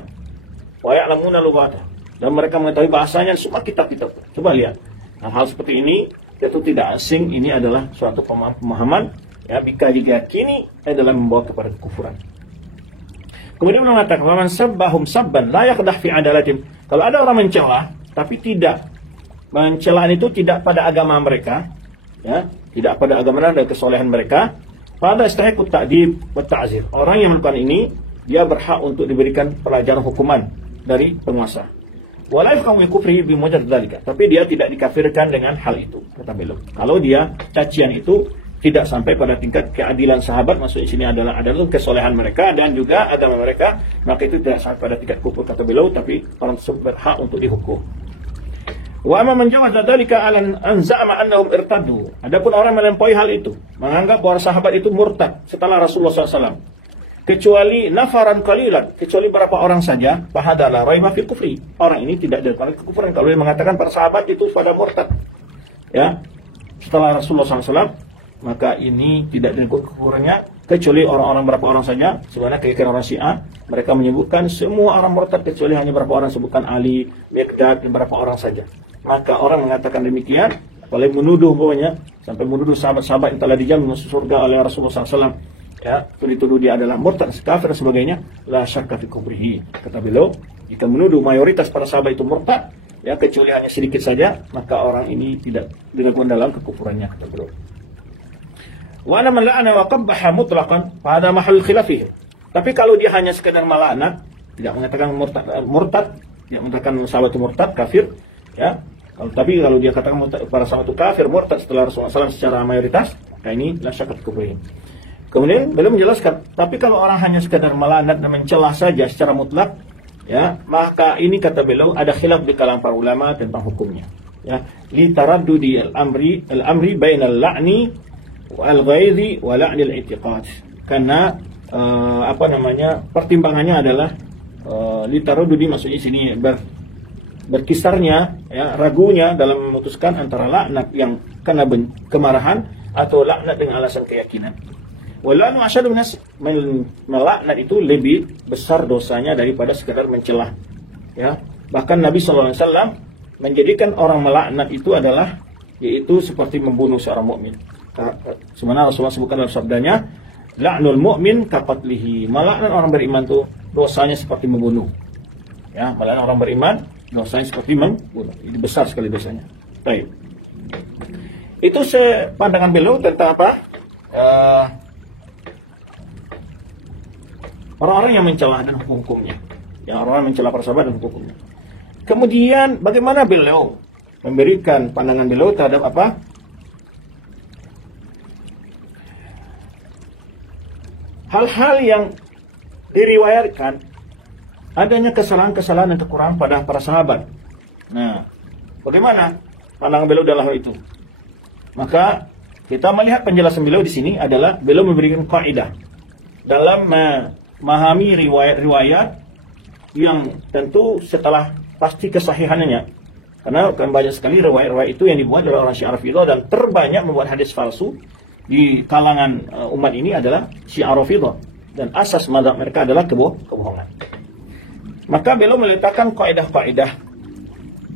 wa ya'lamuna lughatah, dan mereka mengetahui bahasanya semua kitab-kitab. Coba lihat. Nah, hal seperti ini itu tidak asing, ini adalah suatu pemahaman, ya, jika diyakini adalah membawa kepada kekufuran. Kemudian mengatakan, "Wa man sabbahum sabban la yaqdah fi adalatin." Kalau ada orang mencela tapi tidak, pencelaan itu tidak pada agama mereka, ya, tidak pada agama dan kesolehan mereka, pada istahiqut ta'dib wa ta'zir. Orang yang melakukan ini dia berhak untuk diberikan pelajaran hukuman dari penguasa. Wala yafqahu kufrihi bi mujarrad dzalika. Tapi dia tidak dikafirkan dengan hal itu, kata beliau. Kalau dia cacian itu tidak sampai pada tingkat keadilan sahabat, maksud di sini adalah kesolehan mereka dan juga agama mereka, maka itu tidak sampai pada tingkat kufur, kata beliau, tapi orang tersebut berhak untuk dihukum. Wa amma man jawaza dzalika an za'ama annahum irtaddu. Adapun orang melampaui hal itu, menganggap bahwa sahabat itu murtad setelah Rasulullah SAW, kecuali nafaran qalilan, kecuali berapa orang saja, fahadalah raiba fil kufri. Orang ini tidak ada kekufuran kalau dia mengatakan para sahabat itu pada murtad, ya, setelah Rasulullah SAW, maka ini tidak ada kekufurannya kecuali orang-orang berapa orang saja. Sebenarnya keyakinan orang Syiah, mereka menyebutkan semua orang murtad kecuali hanya berapa orang, sebutkan Ali, Miqdad, dan berapa orang saja. Maka orang mengatakan demikian, apalagi menuduh pokoknya sampai menuduh sahabat-sahabat yang telah dijamin masuk surga oleh Rasulullah SAW, ya, itu dituduh dia adalah murtad, kafir dan sebagainya, la syakka fi kufrihi. Kata beliau, jika menuduh mayoritas para sahabat itu murtad, ya, kecuali hanya sedikit saja, maka orang ini tidak diragukan dalam kekufurannya, kata beliau. Wa ana man la'ana wa qabbaha mutlaqan pada mahal khilafih. Tapi kalau dia hanya sekedar melaknat, tidak mengatakan murtad, tidak mengatakan sahabat itu murtad, kafir, ya. Tapi kalau dia katakan para sahabat itu kafir, murtad setelah Rasulullah SAW secara mayoritas, maka ini la syakka fi kufrihi. Kemudian beliau menjelaskan, tapi kalau orang hanya sekedar melaknat dan mencela saja secara mutlak, ya, maka ini kata beliau ada khilaf di kalangan para ulama tentang hukumnya, ya, li taraddudi al-amri bainal la'ni wal ghaizi wa la'ni al-i'tiqad. Karena pertimbangannya adalah li taraddudi, maksudnya sini berkisarnya, ya, ragunya dalam memutuskan antara laknat yang karena kemarahan atau laknat dengan alasan keyakinan. Walanu asyadu melaknat itu lebih besar dosanya daripada sekedar mencela. Ya, bahkan Nabi SAW menjadikan orang melaknat itu adalah yaitu seperti membunuh seorang mukmin. Sebenarnya Rasulullah sebutkan dalam sabdanya, la'nul mu'min kapatlihi. Melaknat orang beriman itu dosanya seperti membunuh. Ya, melaknat orang beriman dosanya seperti membunuh. Ini besar sekali dosanya. Baik. Itu pandangan beliau tentang apa? Orang-orang yang mencela dan hukum-hukumnya. Ya, orang-orang mencela para sahabat dan hukum-hukumnya. Kemudian bagaimana beliau memberikan pandangan beliau terhadap apa? Hal-hal yang diriwayatkan adanya kesalahan-kesalahan dan kekurangan pada para sahabat. Nah, bagaimana pandangan beliau dalam hal itu? Maka kita melihat penjelasan beliau di sini adalah beliau memberikan kaidah dalam memahami riwayat-riwayat yang tentu setelah pasti kesahihannya. Karena banyak sekali riwayat-riwayat itu yang dibuat oleh orang Syiah Rafidhah, dan terbanyak membuat hadis palsu di kalangan umat ini adalah Syiah Rafidhah, dan asas mazhab mereka adalah kebohongan. Maka beliau meletakkan kaidah-kaidah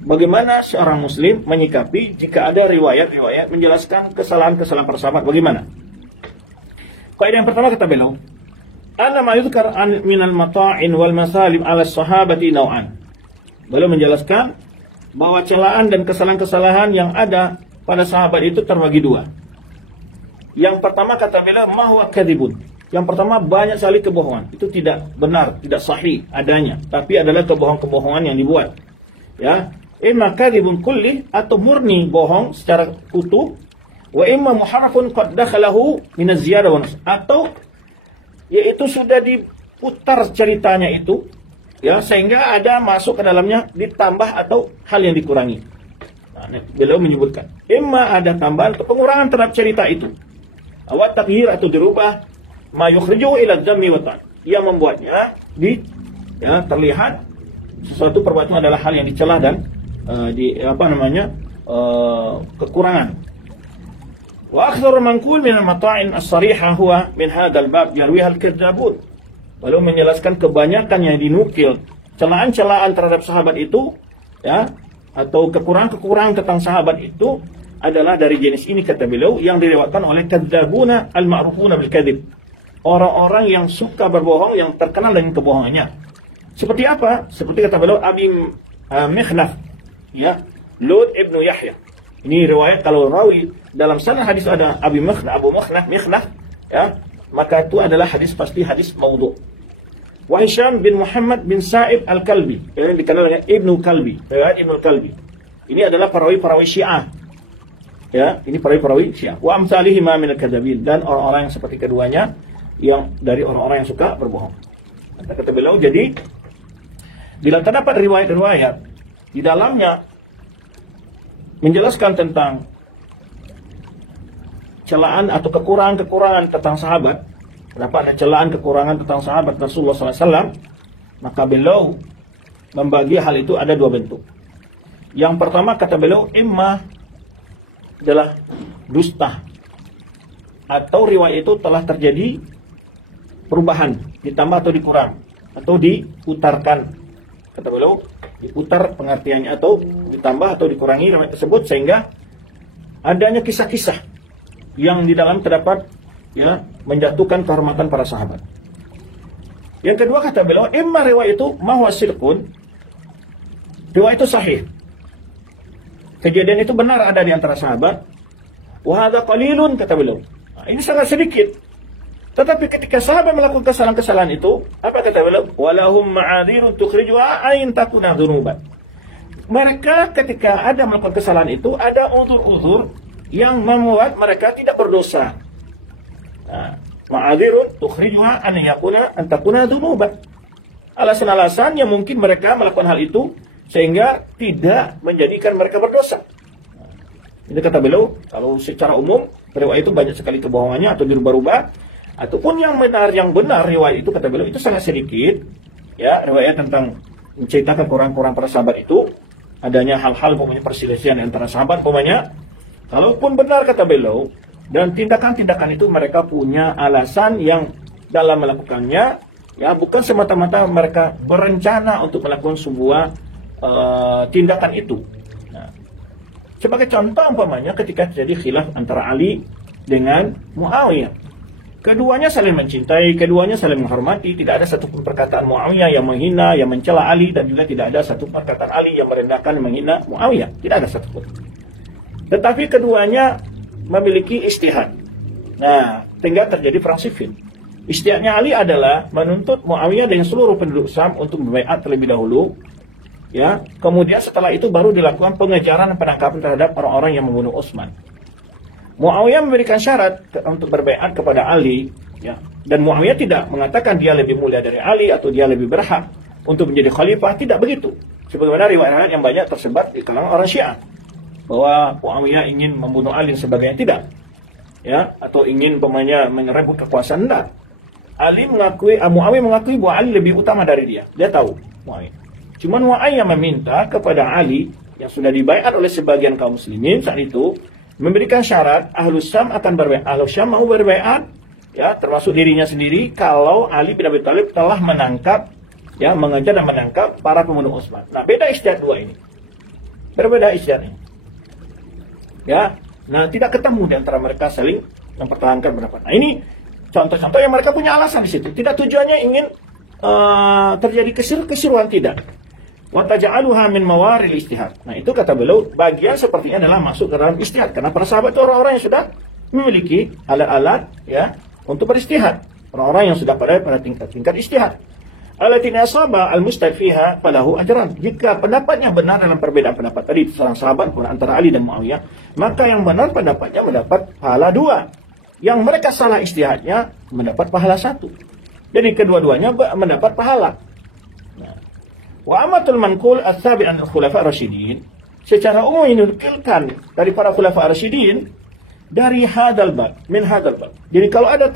bagaimana seorang muslim menyikapi jika ada riwayat-riwayat menjelaskan kesalahan-kesalahan para sahabat. Bagaimana? Kaidah yang pertama kata beliau, anna ma yudhkar minal mata'in wal masalim ala sahabati naw'an. Beliau menjelaskan bahwa celaan dan kesalahan-kesalahan yang ada pada sahabat itu terbagi dua. Yang pertama kata beliau, ma huwa kadzibun. Yang pertama, banyak sekali kebohongan. Itu tidak benar, tidak sahih adanya, tapi adalah kebohongan-kebohongan yang dibuat. Ya, imma kadzibun kulli, atau murni bohong secara utuh, wa imma muharrafun qad dakhalahu min az-ziyadah wa naqs, atau yaitu sudah diputar ceritanya itu, ya, sehingga ada masuk ke dalamnya ditambah atau hal yang dikurangi. Nah, beliau menyebutkan imma ada tambahan atau pengurangan terhadap cerita itu, awat taghir atau dirubah, ma yukhrijuhu ila dzammi wa ta'an, yang membuatnya terlihat sesuatu perbuatan adalah hal yang dicela dan kekurangan. Wa aktsar manqul min al-mata'in as-sarihah huwa min hadzal bab yarwiha al-kadzabun. Lalu menjelaskan kebanyakan yang dinukil celaan-celaan terhadap sahabat itu, ya, atau kekurangan-kekurangan tentang sahabat itu adalah dari jenis ini kata beliau yang diriwayatkan oleh kadzabuna al-ma'rufuna bil kadzib. Orang-orang yang suka berbohong, yang terkenal dengan kebohongannya. Seperti apa? Seperti kata beliau Abi Mikhnaf, ya, Lut ibnu Yahya. Ini riwayat kalau rawi dalam sanad hadis ada Abu Mikhnaf, ya, maka itu adalah hadis pasti hadis maudhu. Wa Hisham bin Muhammad bin Sa'ib al-Kalbi, yang dikenal dengan Ibnu Kalbi, riwayat Ibnu Kalbi. Ini adalah perawi-perawi Syiah. Ya, ini perawi-perawi Syiah. Wa amsalihi ma min al-kadzabin, dan orang-orang yang seperti keduanya yang dari orang-orang yang suka berbohong. Kata beliau, jadi bila terdapat riwayat-riwayat di dalamnya menjelaskan tentang celaan atau kekurangan-kekurangan tentang sahabat, terdapat ada celaan kekurangan tentang sahabat Rasulullah SAW, maka beliau membagi hal itu ada dua bentuk. Yang pertama kata beliau, imma adalah dusta, atau riwayat itu telah terjadi perubahan, ditambah atau dikurang, atau diputarkan. Kata beliau, diputar pengertiannya, atau ditambah atau dikurangi riwayat tersebut sehingga adanya kisah-kisah yang di dalam terdapat, ya, menjatuhkan kehormatan para sahabat. Yang kedua kata beliau, imma riwayat itu mahwa sirkun, riwayat itu sahih, kejadian itu benar ada di antara sahabat, wa hadza qalilun kata beliau. Nah, ini sangat sedikit. Tetapi ketika sahabat melakukan kesalahan-kesalahan itu, apa kata beliau? Walahum ma'adzirun tukhrijuha ain takuna dzunuban. Mereka ketika ada melakukan kesalahan itu, ada uzur-uzur yang membuat mereka tidak berdosa. Nah, ma'adzirun tukhrijuha an takuna dzunuban. Alasan-alasan yang mungkin mereka melakukan hal itu sehingga tidak menjadikan mereka berdosa. Ini kata beliau, kalau secara umum riwayat itu banyak sekali kebohongannya atau dirubah-rubah, ataupun yang benar riwayat itu kata beliau itu sangat sedikit, ya, riwayat tentang menceritakan kurang-kurang para sahabat itu, adanya hal-hal perselisihan antara sahabat kalaupun benar kata beliau, dan tindakan-tindakan itu mereka punya alasan yang dalam melakukannya, ya bukan semata-mata mereka berencana untuk melakukan sebuah tindakan itu. Nah, sebagai contoh ketika terjadi khilaf antara Ali dengan Muawiyah, keduanya saling mencintai, keduanya saling menghormati, tidak ada satu perkataan Muawiyah yang menghina, yang mencela Ali, dan juga tidak ada satu perkataan Ali yang merendahkan, menghina Muawiyah, tidak ada satupun. Tetapi keduanya memiliki ijtihad. Nah, tinggal terjadi perang sifil. Ijtihadnya Ali adalah menuntut Muawiyah dengan seluruh penduduk Syam untuk berbaiat terlebih dahulu. Ya, kemudian setelah itu baru dilakukan pengejaran dan penangkapan terhadap orang-orang yang membunuh Utsman. Muawiyah memberikan syarat untuk berbaiat kepada Ali, ya, dan Muawiyah tidak mengatakan dia lebih mulia dari Ali atau dia lebih berhak untuk menjadi khalifah, tidak begitu. Sebagaimana riwayat yang banyak tersebar di kalangan orang Syiah bahwa Muawiyah ingin membunuh Ali dan sebagainya, tidak, ya, atau ingin merebut kekuasaan, tidak. Muawiyah mengakui bahwa Ali lebih utama dari dia. Dia tahu Muawiyah. Cuman Muawiyah meminta kepada Ali yang sudah dibaiat oleh sebagian kaum muslimin saat itu, memberikan syarat Ahlus Syam akan berbaiat. Ahlus Syam mau berbaiat, ya, termasuk dirinya sendiri, kalau Ali bin Abi Thalib telah menangkap, ya, mengejar dan menangkap para pembunuh Utsman. Nah, beda ijtihad dua ini. Berbeda ijtihadnya. Ya, nah tidak ketemu di antara mereka saling mempertahankan pendapat. Nah, ini contoh-contoh yang mereka punya alasan di situ. Tidak tujuannya ingin terjadi keseruan, tidak. Wa taj'aluha min mawaril ijtihad. Nah, itu kata beliau, bagian sepertinya adalah masuk ke dalam ijtihad, karena para sahabat itu orang-orang yang sudah memiliki alat-alat, ya, untuk beristihad. Orang-orang yang sudah pada tingkat ijtihad. Allatina asaba al-mustahid fiha falahu ajran. Jika pendapatnya benar dalam perbedaan pendapat tadi seorang sahabat antara Ali dan Muawiyah, maka yang benar pendapatnya mendapat pahala 2. Yang mereka salah ijtihadnya mendapat pahala 1. Jadi kedua-duanya mendapat pahala. Wa amatul manqul ats-tsabi' an khulafa ar-rasyidin, secara umum dinukilkan dari para khulafa ar-rasyidin dari min hadzal bab. Jadi kalau ada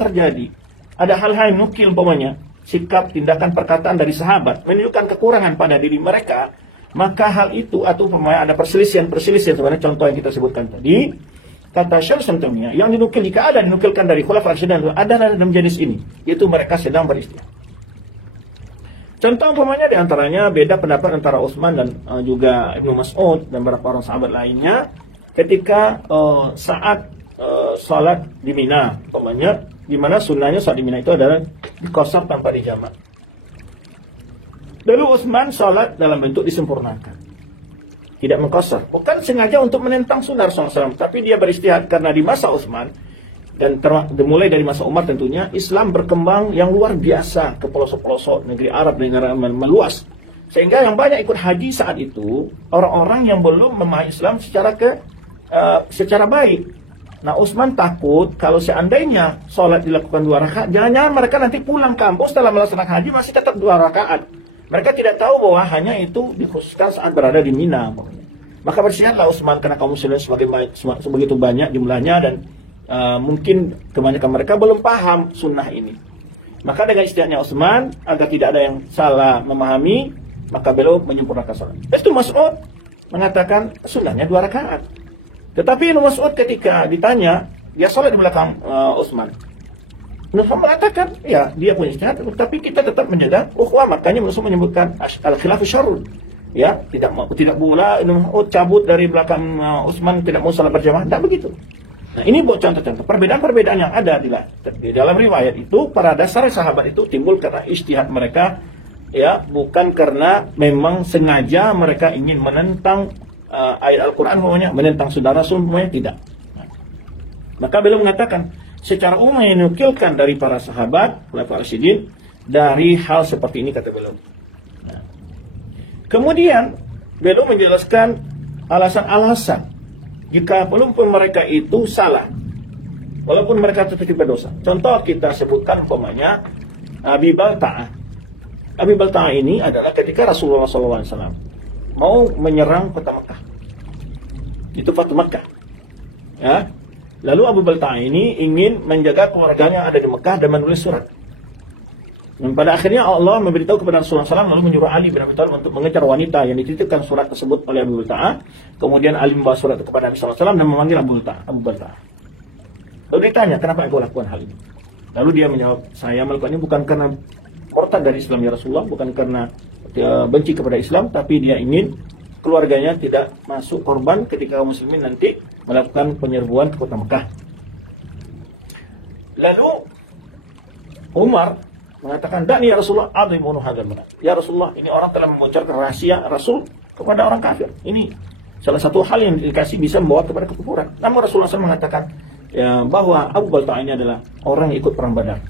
hal-hal yang nukil sikap, tindakan, perkataan dari sahabat menunjukkan kekurangan pada diri mereka, maka hal itu atau ada perselisihan sebenarnya contoh yang kita sebutkan tadi, kata Syekh Al-Utsaimin, yang dinukil jika ada dinukilkan dari khulafa ar-rasyidin ada dalam jenis ini, yaitu mereka sedang beristihad. Contoh di antaranya beda pendapat antara Utsman dan juga Ibnu Mas'ud dan beberapa orang sahabat lainnya ketika saat salat di Mina, di mana sunnahnya saat di Mina itu adalah dikosor tanpa dijamak. Lalu Utsman salat dalam bentuk disempurnakan, tidak mengkosor, bukan sengaja untuk menentang sunnah Rasulullah SAW, tapi dia beristihad karena di masa Utsman dan dimulai dari masa Umar tentunya Islam berkembang yang luar biasa ke pelosok-pelosok negeri Arab, negara meluas, sehingga yang banyak ikut haji saat itu orang-orang yang belum memahami Islam secara baik. Nah, Utsman takut kalau seandainya sholat dilakukan 2 rakaat, jangan-jangan mereka nanti pulang kampung setelah melaksanakan haji masih tetap 2 rakaat. Mereka tidak tahu bahwa hanya itu dikhususkan saat berada di Mina. Maka bersiaplah Utsman karena kaum muslimin sebegitu banyak jumlahnya, dan mungkin kebanyakan mereka belum paham sunnah ini. Maka dengan ijtihadnya Utsman agar tidak ada yang salah memahami, maka beliau menyempurnakan salat. Itu Mas'ud mengatakan sunnahnya 2 rakaat. Tetapi Ibnu Mas'ud ketika ditanya, dia salat di belakang Utsman. Ibnu mengatakan, ya, dia punya ijtihad, tapi kita tetap menjaga ukhuwah. Makanya Ibnu Mas'ud menyebutkan al-khilafu syarrun. Ya, tidak pula Ibnu Mas'ud cabut dari belakang Utsman, tidak mau salat berjamaah, tidak begitu. Nah, ini contoh-contoh perbedaan-perbedaan yang ada di dalam riwayat itu. Pada dasar sahabat itu timbul karena ijtihad mereka, ya, bukan karena memang sengaja mereka ingin menentang ayat Al-Quran, menentang saudara Rasul, tidak. Nah, maka beliau mengatakan secara umum yang dinukilkan dari para sahabat khulafaur rasyidin dari hal seperti ini, kata beliau. Nah, kemudian beliau menjelaskan alasan-alasan jika walaupun mereka itu salah, walaupun mereka terkena dosa. Contoh kita sebutkan Abi Balta'ah. Abi Balta'ah ini adalah ketika Rasulullah SAW mau menyerang kota Mekah. Itu Fathu Mekah. Ya. Lalu Abu Balta'ah ini ingin menjaga keluarganya yang ada di Mekah dan menulis surat. Dan pada akhirnya Allah memberitahu kepada Rasulullah SAW, lalu menyuruh Ali bin Abi Thalib untuk mengejar wanita yang dititipkan surat tersebut oleh Abu Balta'ah. Kemudian Ali membawa surat itu kepada Nabi SAW dan memanggil Abu Balta'ah. Lalu ditanya, kenapa engkau lakukan hal ini? Lalu dia menjawab, saya melakukan ini bukan karena murtad dari Islam ya Rasulullah, bukan karena dia benci kepada Islam, tapi dia ingin keluarganya tidak masuk korban ketika kaum muslimin nanti melakukan penyerbuan ke kota Mekah. Lalu Umar mengatakan, "Dani ya Rasulullah, adhimunu hadzal mana." Ya Rasulullah, ini orang telah membocorkan rahasia Rasul kepada orang kafir. Ini salah satu hal yang dikasih bisa membawa kepada kekufuran. Namun Rasulullah SAW mengatakan ya, bahwa Abu Balta'ah ini adalah orang yang ikut perang Badar.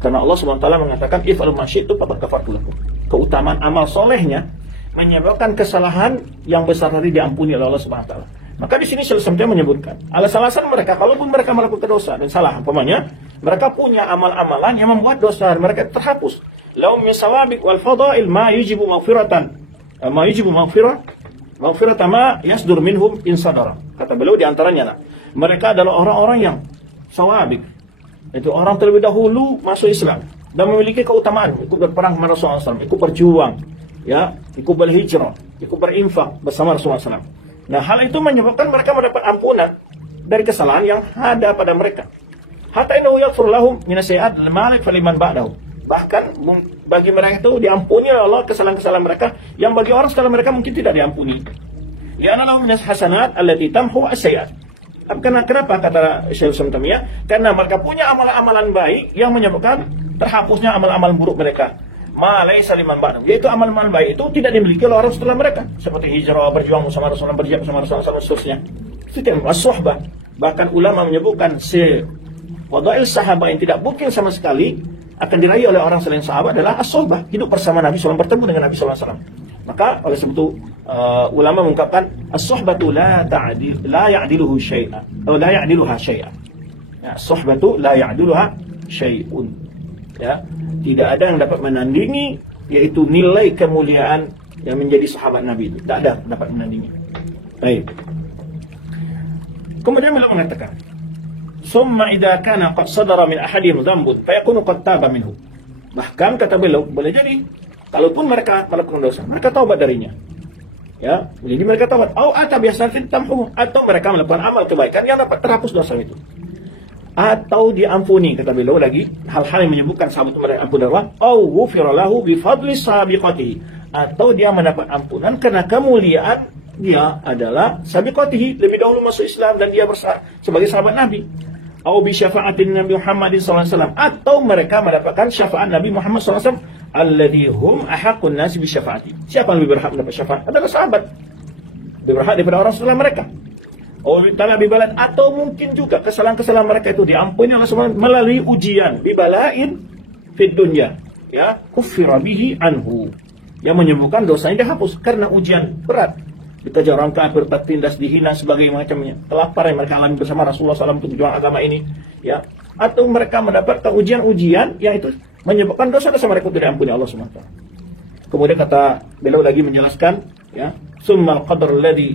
Karena Allah SWT mengatakan, "If'alu ma syi'tum faqad ghafartu lakum." Keutamaan amal solehnya menyebabkan kesalahan yang besar tadi diampuni oleh Allah SWT. Maka di sini Syaikhul menyebutkan alasan mereka, kalaupun mereka melakukan dosa dan salah, umpamanya mereka punya amal-amalan yang membuat dosa, mereka terhapus. Lahum min sawabiq wal fadail ma yujibu maghfiratan, ma yujibu maghfiratan ma yasdur minhum in sadara. Kata beliau di antaranya, mereka adalah orang-orang yang sawabiq, itu orang terlebih dahulu masuk Islam dan memiliki keutamaan, ikut berperang bersama Rasulullah SAW, ikut berjuang, ya, ikut berhijrah, ikut berinfak bersama Rasulullah SAW. Nah, hal itu menyebabkan mereka mendapat ampunan dari kesalahan yang ada pada mereka. Hatta innahu yaghfir lahum min as-sayyi'at al-malik faliman ba'dahu. Bahkan bagi mereka itu diampuni oleh Allah kesalahan-kesalahan mereka yang bagi orang setelah mereka mungkin tidak diampuni. Li'anna lahum min as-hasanat allati tamhu as-sayyi'at. Kenapa kata Syekh Utsaimin? Karena mereka punya amalan-amalan baik yang menyebabkan terhapusnya amal-amal buruk mereka. Ma laisa liman ba'dahu, yaitu amal-amal baik itu tidak dimiliki oleh orang setelah mereka, seperti hijrah, berjuang bersama Rasulullah, berjihad bersama Rasulullah dan seterusnya. Itu as-suhbah. Bahkan ulama menyebutkan wadail sahabat yang tidak mungkin sama sekali akan diraih oleh orang selain sahabat adalah as-suhbah, hidup bersama Nabi SAW, bertemu dengan Nabi SAW. Maka oleh sebab itu ulama mengungkapkan as-suhbatu la ya'diluhu syai'an atau la ya'diluha syai'an. Ya, as-suhbatu la ya'diluha syai'un. Ya, tidak ada yang dapat menandingi yaitu nilai kemuliaan yang menjadi sahabat Nabi itu. Tidak ada dapat menandingi. Baik. Kemudian beliau mengatakan, "Summa idza kana qad sadara min ahadihim dhanbun fa yakunu qad taba minhu." Bahkan kata beliau, boleh jadi kalaupun mereka melakukan dosa, mereka taubat darinya. Ya, jadi mereka taubat. Au ata bihasatin tamhu, atau mereka melakukan amal kebaikan yang dapat terhapus dosa itu. Atau diampuni, kata beliau lagi, hal-hal yang menyebutkan sahabat mereka ampun darah, au ghufira lahu bi fadli sabiqatihi, atau dia mendapat ampunan karena kemuliaan dia adalah sabiqatihi, lebih dahulu masuk Islam dan dia sebagai sahabat Nabi. Au bi syafa'atin Nabi Muhammad sallallahu alaihi wasallam, atau mereka mendapatkan syafaat Nabi Muhammad sallallahu alaihi wasallam, alladhi hum ahaqqun nas bi syafa'ati. Siapa yang lebih berhak mendapat syafaat? Adalah sahabat. Lebih berhak daripada orang setelah mereka. Atau mungkin juga kesalahan-kesalahan mereka itu diampuni oleh Allah melalui ujian bibalain fid dunya, ya, kuffira bihi anhu, yang menyembuhkan dosanya dihapus karena ujian berat, dikejar orang kafir, tertindas, dihina, sebagainya macamnya, kelaparan yang mereka alami bersama Rasulullah SAW untuk perjuangan agama ini, ya, atau mereka mendapatkan ujian-ujian yang itu menyebabkan dosa-dosa mereka tidak diampuni Allah SWT. Kemudian kata beliau lagi menjelaskan, ya, summal qadar alladhi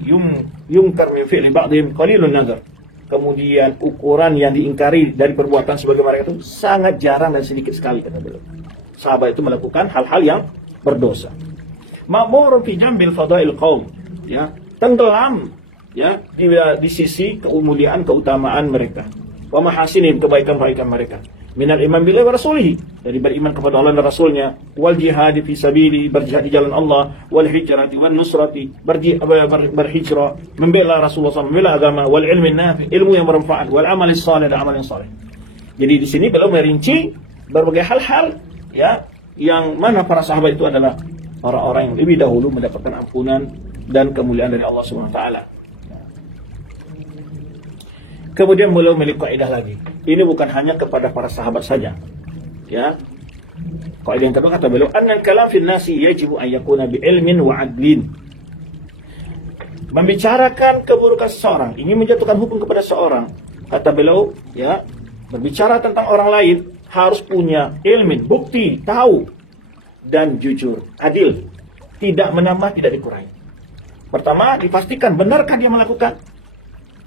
yunkar min fi'li ba'dihim qalilun nazar. Kemudian ukuran yang diingkari dari perbuatan sebagai mereka itu sangat jarang dan sedikit sekali, kata beliau. Sahabat itu melakukan hal-hal yang berdosa. Ma'murun fi jambil fadail qaum, ya, tenggelam, ya, di sisi kemuliaan keutamaan mereka. Wa mahasinihim, kebaikan-kebaikan mereka. Minal iman billahi wa rasulihi, dari beriman kepada Allah dan Rasulnya, wal jihad fi sabili, berjihad di jalan Allah, wal hijrati wan nusrati, berhijrah, membela Rasulullah SAW, membela agama, wal ilmi nafi, ilmu yang bermanfaat, wal amal salih, dan amal yang saleh. Jadi di sini beliau merinci berbagai hal-hal, ya, yang mana para sahabat itu adalah orang-orang yang lebih dahulu mendapatkan ampunan dan kemuliaan dari Allah SWT. Kemudian beliau memiliki kaidah lagi. Ini bukan hanya kepada para sahabat saja, ya. Kaidah yang kedua kata beliau, "Annal kalam fil nasi yajibu an yakuna bi ilmin wa adlin." Membicarakan keburukan seseorang, ingin menjatuhkan hukum kepada seorang, kata beliau, ya, berbicara tentang orang lain harus punya ilmin, bukti, tahu, dan jujur, adil, tidak menambah, tidak dikurangi. Pertama, dipastikan benarkah dia melakukan,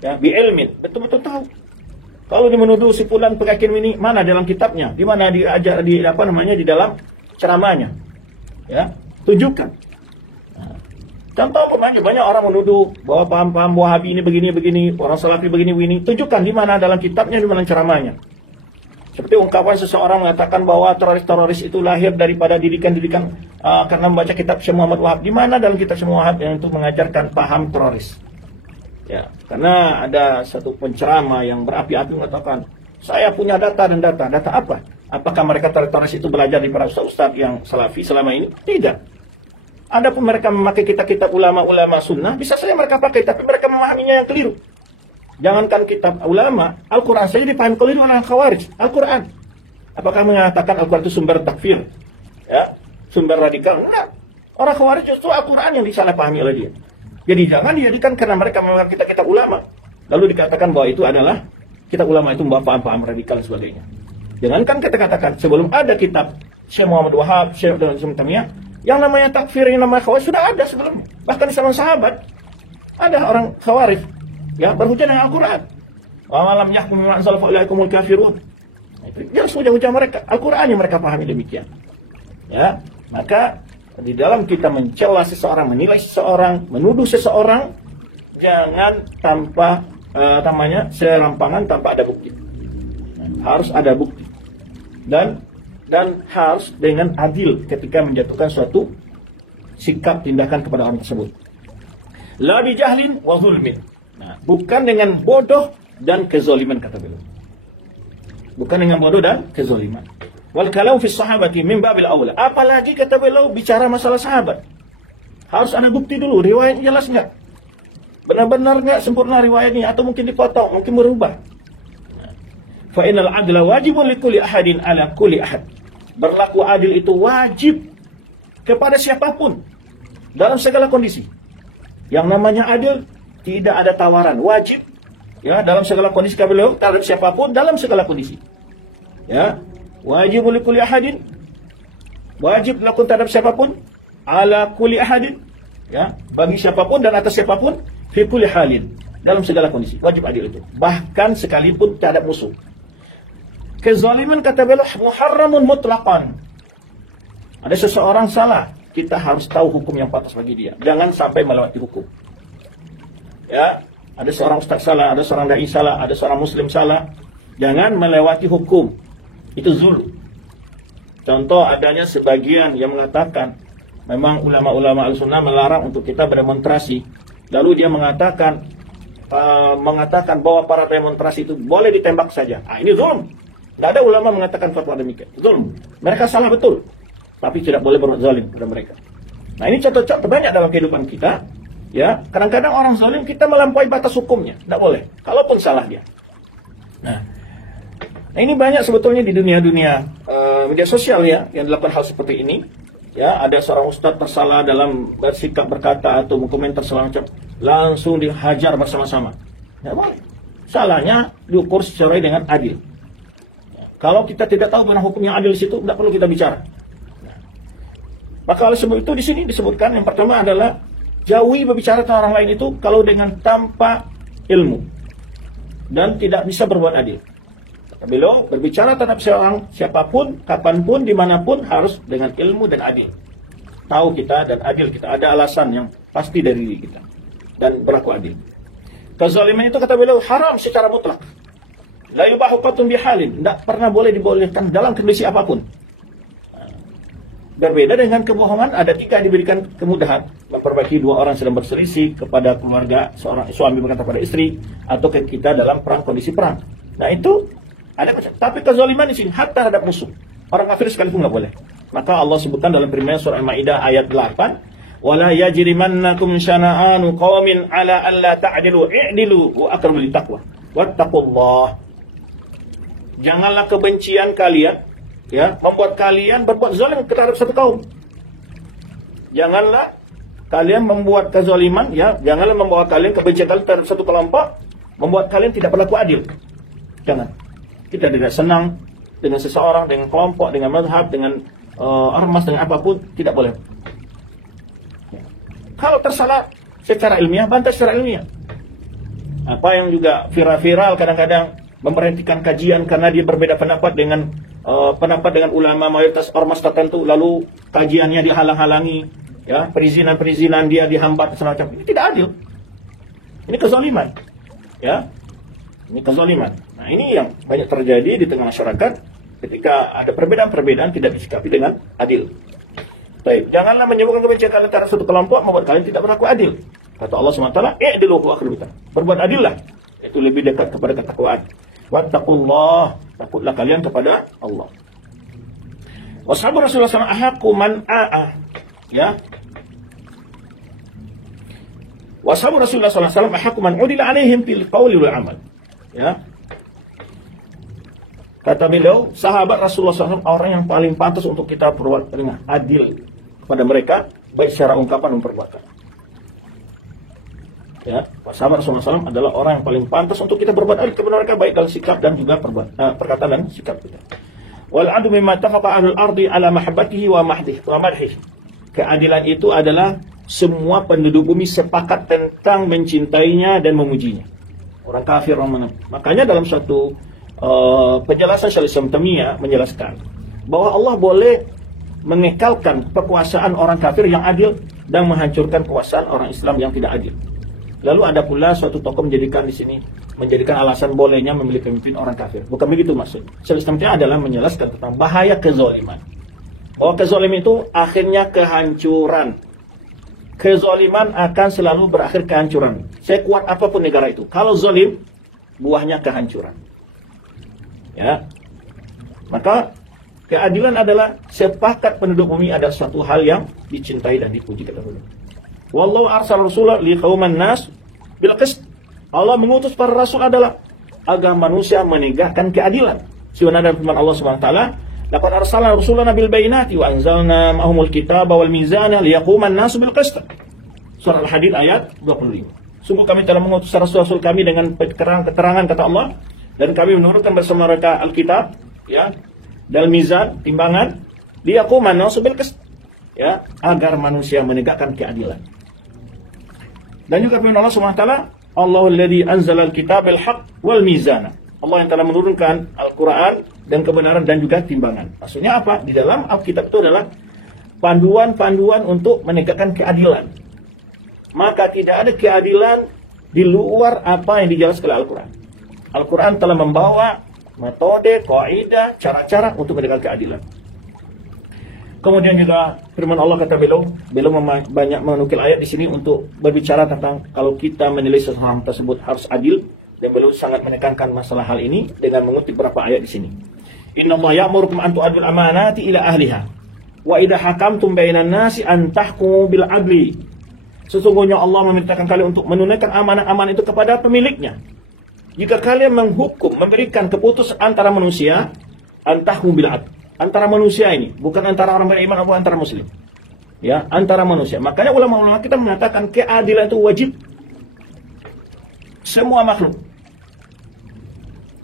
ya, bi ilmin, betul-betul tahu. Kalau dia menuduh si fulan pekakim ini, mana dalam kitabnya? Di mana diajar di dalam ceramahnya? Ya, tunjukkan. Nah, contoh umpamanya banyak orang menuduh bahwa paham-paham Wahabi ini begini, orang Salafi begini. Tunjukkan di mana dalam kitabnya, di mana ceramahnya. Seperti ungkapan seseorang mengatakan bahwa teroris-teroris itu lahir daripada didikan-didikan karena membaca kitab Syekh Muhammad Wahab. Di mana dalam kitab Syekh Muhammad yang itu mengajarkan paham teroris? Ya, karena ada satu penceramah yang berapi-api mengatakan, saya punya data dan data. Data apa? Apakah mereka teroris itu belajar di para ustaz-ustaz yang Salafi selama ini? Tidak. Adapun mereka memakai kitab-kitab ulama-ulama sunnah, bisa saja mereka pakai, tapi mereka memahaminya yang keliru. Jangankan kitab ulama, Al-Quran saja dipahami keliru oleh Khawarij. Al-Quran. Apakah mengatakan Al-Quran itu sumber takfir? Ya, sumber radikal? Enggak. Orang Khawarij justru Al-Quran yang disalahpahami oleh dia. Jadi jangan dijadikan karena mereka memegang kitab-kitab ulama. Lalu dikatakan bahwa itu adalah kitab ulama itu membawa paham-paham radikal dan sebagainya. Jangankan kita katakan sebelum ada kitab Syekh Muhammad Wahab, Syekh dan Tamiyah, yang namanya takfir, yang namanya Khawarij sudah ada sebelumnya. Bahkan di zaman sahabat ada orang Khawarij ya berhujah dengan Al-Quran. Wa malam yahkum bima anzala fa ulaikumul kafirun. Jelas hujah-hujah mereka. Al-Quran yang mereka pahami demikian. Ya, maka di dalam kita mencela seseorang, menilai seseorang, menuduh seseorang, jangan tanpa serampangan tanpa ada bukti. Harus ada bukti. Dan harus dengan adil ketika menjatuhkan suatu sikap tindakan kepada orang tersebut. La bi jahlin wa zulmin. Nah, bukan dengan bodoh dan kezaliman, kata beliau. Bukan dengan bodoh dan kezaliman. Wal kalam fi sahabati min babil aula. Apalagi kata beliau bicara masalah sahabat. Harus ada bukti dulu, riwayat jelas enggak? Benar-benar enggak sempurna riwayatnya atau mungkin dipotong, mungkin berubah. Fa innal adla wajibun likulli ahadin ala kulli ahad. Berlaku adil itu wajib kepada siapapun dalam segala kondisi. Yang namanya adil tidak ada tawaran, wajib ya dalam segala kondisi, kata beliau, terhadap siapapun dalam segala kondisi. Ya, wajib li kulli ahadin, wajib dilakukan terhadap siapapun, ala kulli ahadin, ya, bagi siapapun dan atas siapapun, fi kulli halin, dalam segala kondisi. Wajib adil itu, bahkan sekalipun terhadap musuh. Kezaliman, kata beliau, muharramun mutlaqan. Ada seseorang salah, kita harus tahu hukum yang pantas bagi dia. Jangan sampai melewati hukum. Ya, ada seorang ustaz salah, ada seorang dai salah, ada seorang muslim salah, jangan melewati hukum. Itu zulm. Contoh adanya sebagian yang mengatakan memang ulama-ulama al-sunnah melarang untuk kita berdemonstrasi. Lalu dia mengatakan bahwa para demonstrasi itu boleh ditembak saja. Ah, ini zulm. Tidak ada ulama mengatakan fatwa demikian. Zulm. Mereka salah betul, tapi tidak boleh berbuat zalim pada mereka. Nah, ini contoh-contoh banyak dalam kehidupan kita. Ya, kadang-kadang orang zalim kita melampaui batas hukumnya, tidak boleh, kalaupun salah dia. Nah, ini banyak sebetulnya di dunia media sosial ya, yang dilakukan hal seperti ini. Ya, ada seorang ustadz tersalah dalam bersikap, berkata atau berkomentar segala macam, langsung dihajar bersama-sama. Tidak boleh. Salahnya diukur sesuai dengan adil. Ya, kalau kita tidak tahu benar hukum yang adil di situ, tidak perlu kita bicara. Nah, maka oleh sebab itu di sini disebutkan yang pertama adalah jauhi berbicara tentang orang lain itu kalau dengan tanpa ilmu dan tidak bisa berbuat adil. Beliau berbicara terhadap seorang siapapun, kapanpun, dimanapun harus dengan ilmu dan adil. Tahu kita dan adil kita, ada alasan yang pasti dari diri kita dan berlaku adil. Kezaliman itu, kata beliau, haram secara mutlak. La yubahu qatun bihalin, tidak pernah boleh dibolehkan dalam kondisi apapun. Berbeda dengan kebohongan, ada 3 diberikan kemudahan. Memperbaiki 2 orang sedang berselisih, kepada keluarga, seorang suami berkata pada istri, atau ke kita dalam perang, kondisi perang. Nah itu ada. Tapi kezaliman di sini hatta terhadap musuh, orang kafir sekalipun nggak boleh. Maka Allah sebutkan dalam firman surah Al-Maidah ayat 8, wala yajrimannakum syana'anu qaumin ala alla ta'dilu i'dilu wa aqrabu littaqwa wattaqullah. Janganlah kebencian kalian ya membuat kalian berbuat zalim terhadap satu kaum. Janganlah kalian membuat kezaliman, ya, janganlah membawa kalian kebencian kalian terhadap satu kelompok, membuat kalian tidak berlaku adil. Jangan. Kita tidak senang dengan seseorang, dengan kelompok, dengan mazhab, dengan ormas, dengan apapun, tidak boleh. Ya. Kalau tersalah secara ilmiah, bantah secara ilmiah. Apa yang juga viral-viral kadang-kadang memberhentikan kajian karena dia berbeda pendapat dengan ulama mayoritas ormas tertentu, lalu kajiannya dihalang-halangi, ya, perizinan dia dihambat semacam ini tidak adil. Ini kezaliman, ya, ini kezaliman. Nah, ini yang banyak terjadi di tengah masyarakat ketika ada perbedaan tidak disikapi dengan adil. Baik, janganlah menyebabkan kebencian antara satu kelompok membuat kalian tidak berlaku adil. Kata Allah SWT, i'dilu huwa aqrabu lit-taqwa. Berbuat adillah, itu lebih dekat kepada ketakwaan. Wattaqullah, takutlah kalian kepada Allah. Washabu Rasulullah SAW ahaqqu man a'a, ya. Washabu Rasulullah SAW ahaqqu man udila alaihim fil qawli wal amal, ya. Kata beliau, sahabat Rasulullah SAW orang yang paling pantas untuk kita berbuat adil kepada mereka, baik secara ungkapan dan perbuatan. Ya, sahabat Rasulullah SAW adalah orang yang paling pantas untuk kita berbuat adil kepada mereka, baik dalam sikap dan juga perkataan dan sikap kita. Wal adu mimma tafaqa ahlul ardi ala mahabbatihi wa madhihi. Keadilan itu adalah semua penduduk bumi sepakat tentang mencintainya dan memujinya. Orang kafir, orang mana. Makanya dalam suatu penjelasan Syaikhul Islam Taimiyah menjelaskan bahwa Allah boleh mengekalkan kekuasaan orang kafir yang adil dan menghancurkan kekuasaan orang Islam yang tidak adil. Lalu ada pula suatu tokoh menjadikan alasan bolehnya memilih pemimpin orang kafir. Bukan begitu maksud. Syaikhul Islam Taimiyah adalah menjelaskan tentang bahaya kezaliman. Bahwa kezaliman itu akhirnya kehancuran. Kezaliman akan selalu berakhir kehancuran. Sekuat apapun negara itu, kalau zalim, buahnya kehancuran. Ya. Maka keadilan adalah sepakat penduduk bumi ada suatu hal yang dicintai dan dipuji kata Allah. Wallahu arsal rasulah liqauman nas bil qist. Allah mengutus para rasul adalah agar manusia menegakkan keadilan. Sebagaimana firman Allah Subhanahu wa taala, laqad arsalna rusulana bil bayinati wa anzalna ma'ahumul kitaba wal mizana liyaquman nas bil qist. Surah Al-Hadid ayat 25. Sungguh kami telah mengutus rasul-rasul kami dengan keterangan kata Allah, dan kami menurunkan bersama mereka Alkitab, ya, dan mizan, timbangan, liyaquman nas bil qist, ya, agar manusia menegakkan keadilan. Dan juga firman Allah Subhanahu wa taala, Allahul ladzi anzala al-kitabal haqq wal mizana. Allah yang telah menurunkan Al-Qur'an dan kebenaran dan juga timbangan. Maksudnya apa? Di dalam Alkitab itu adalah panduan-panduan untuk menegakkan keadilan. Maka tidak ada keadilan di luar apa yang dijelaskan oleh Al-Qur'an. Al-Qur'an telah membawa metode, kaidah, cara-cara untuk menegakkan keadilan. Kemudian juga firman Allah kata beliau banyak menukil ayat di sini untuk berbicara tentang kalau kita menilai seseorang tersebut harus adil, dan beliau sangat menekankan masalah hal ini dengan mengutip beberapa ayat di sini. Innallaha ya'murukum an tu'addul amanati ila ahliha wa idza hakamtum bainan nasi an tahkumu bil adli. Sesungguhnya Allah memerintahkan kalian untuk menunaikan amanah-amanah itu kepada pemiliknya. Jika kalian menghukum, memberikan keputusan antara manusia, an tahkumu bil adli. Antara manusia ini, bukan antara orang beriman atau antara muslim. Ya, antara manusia. Makanya ulama-ulama kita mengatakan keadilan itu wajib semua makhluk.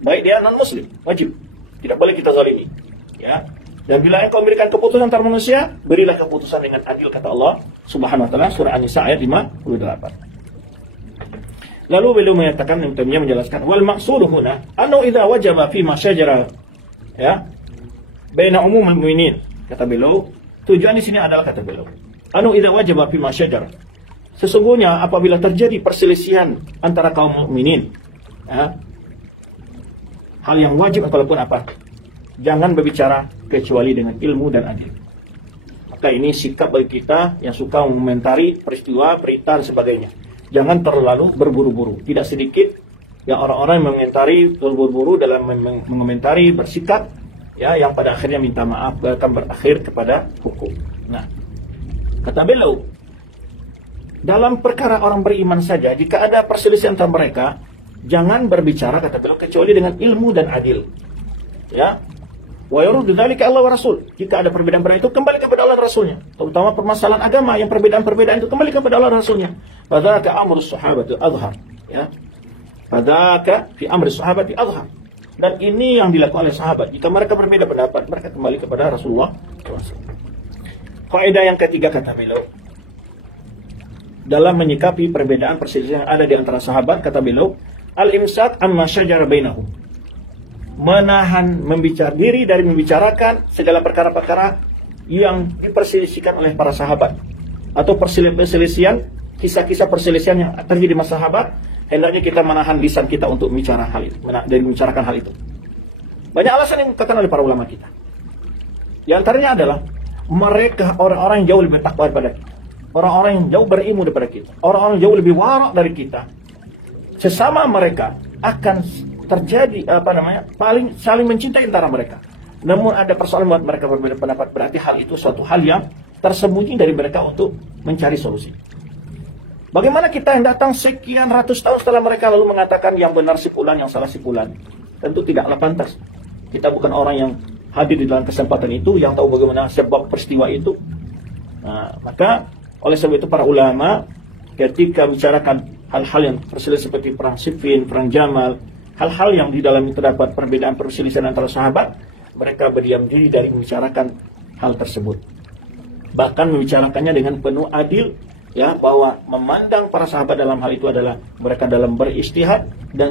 Baik dia non muslim, wajib. Tidak boleh kita zalimi. Ya. Dan bila engkau memberikan keputusan antara manusia, berilah keputusan dengan adil kata Allah Subhanahu wa taala surah An-Nisa ayat 58. Lalu beliau menyatakan menjelaskan wal maqsudu huna annahu idza wajaba fi ma syajara, ya, baina umumul mu'minin. Kata beliau, tujuan di sini adalah kata beliau, anu idza wajaba fi ma syajara. Sesungguhnya apabila terjadi perselisihan antara kaum mukminin, ya, hal yang wajib ataupun apa, jangan berbicara kecuali dengan ilmu dan adil. Maka ini sikap bagi kita yang suka mengomentari peristiwa, berita dan sebagainya. Jangan terlalu berburu-buru. Tidak sedikit yang orang-orang yang mengomentari berburu-buru dalam mengomentari, bersikap, ya, yang pada akhirnya minta maaf akan berakhir kepada hukum. Nah, kata beliau, dalam perkara orang beriman saja, jika ada perselisihan antara mereka, jangan berbicara, kata beliau, kecuali dengan ilmu dan adil. Ya, wa yurdu dzalika Allah wa Rasul. Jika ada perbedaan-perbedaan itu kembali kepada Allah dan Rasulnya. Terutama permasalahan agama yang perbedaan-perbedaan itu kembali kepada Allah dan Rasulnya. Fadzaka amrus sahabati adhhar. Ya. Fadzaka fi amri sahabati adhhar. Dan ini yang dilakukan oleh sahabat. Jika mereka berbeda pendapat, mereka kembali kepada Rasulullah SAW. Kaidah yang ketiga kata beliau, dalam menyikapi perbedaan perselisihan yang ada di antara sahabat, kata beliau, al-imsak amma syajara bainahum. menahan diri dari membicarakan segala perkara-perkara yang diperselisihkan oleh para sahabat, atau perselisihan, kisah-kisah perselisihan yang terjadi di masa sahabat. Hendaknya kita menahan lisan kita untuk bicara hal itu, dari membicarakan hal itu. Banyak alasan yang dikatakan oleh para ulama kita. Di antaranya adalah mereka orang-orang yang jauh lebih takwa daripada kita, orang-orang yang jauh berilmu daripada kita, orang-orang yang jauh lebih warak dari kita. Sesama mereka akan terjadi saling mencintai antara mereka. Namun ada persoalan buat mereka berbeda pendapat, berarti hal itu suatu hal yang tersembunyi dari mereka untuk mencari solusi. Bagaimana kita yang datang sekian ratus tahun setelah mereka lalu mengatakan yang benar si fulan, yang salah si fulan? Tentu tidaklah pantas. Kita bukan orang yang hadir di dalam kesempatan itu, yang tahu bagaimana sebab peristiwa itu. Nah, maka oleh sebab itu para ulama ketika bicarakan hal-hal yang perselisihan seperti perang Siffin, perang Jamal, hal-hal yang di dalam itu terdapat perbedaan perselisihan antara sahabat, mereka berdiam diri dari membicarakan hal tersebut. Bahkan membicarakannya dengan penuh adil, ya, bahwa memandang para sahabat dalam hal itu adalah mereka dalam beristihad dan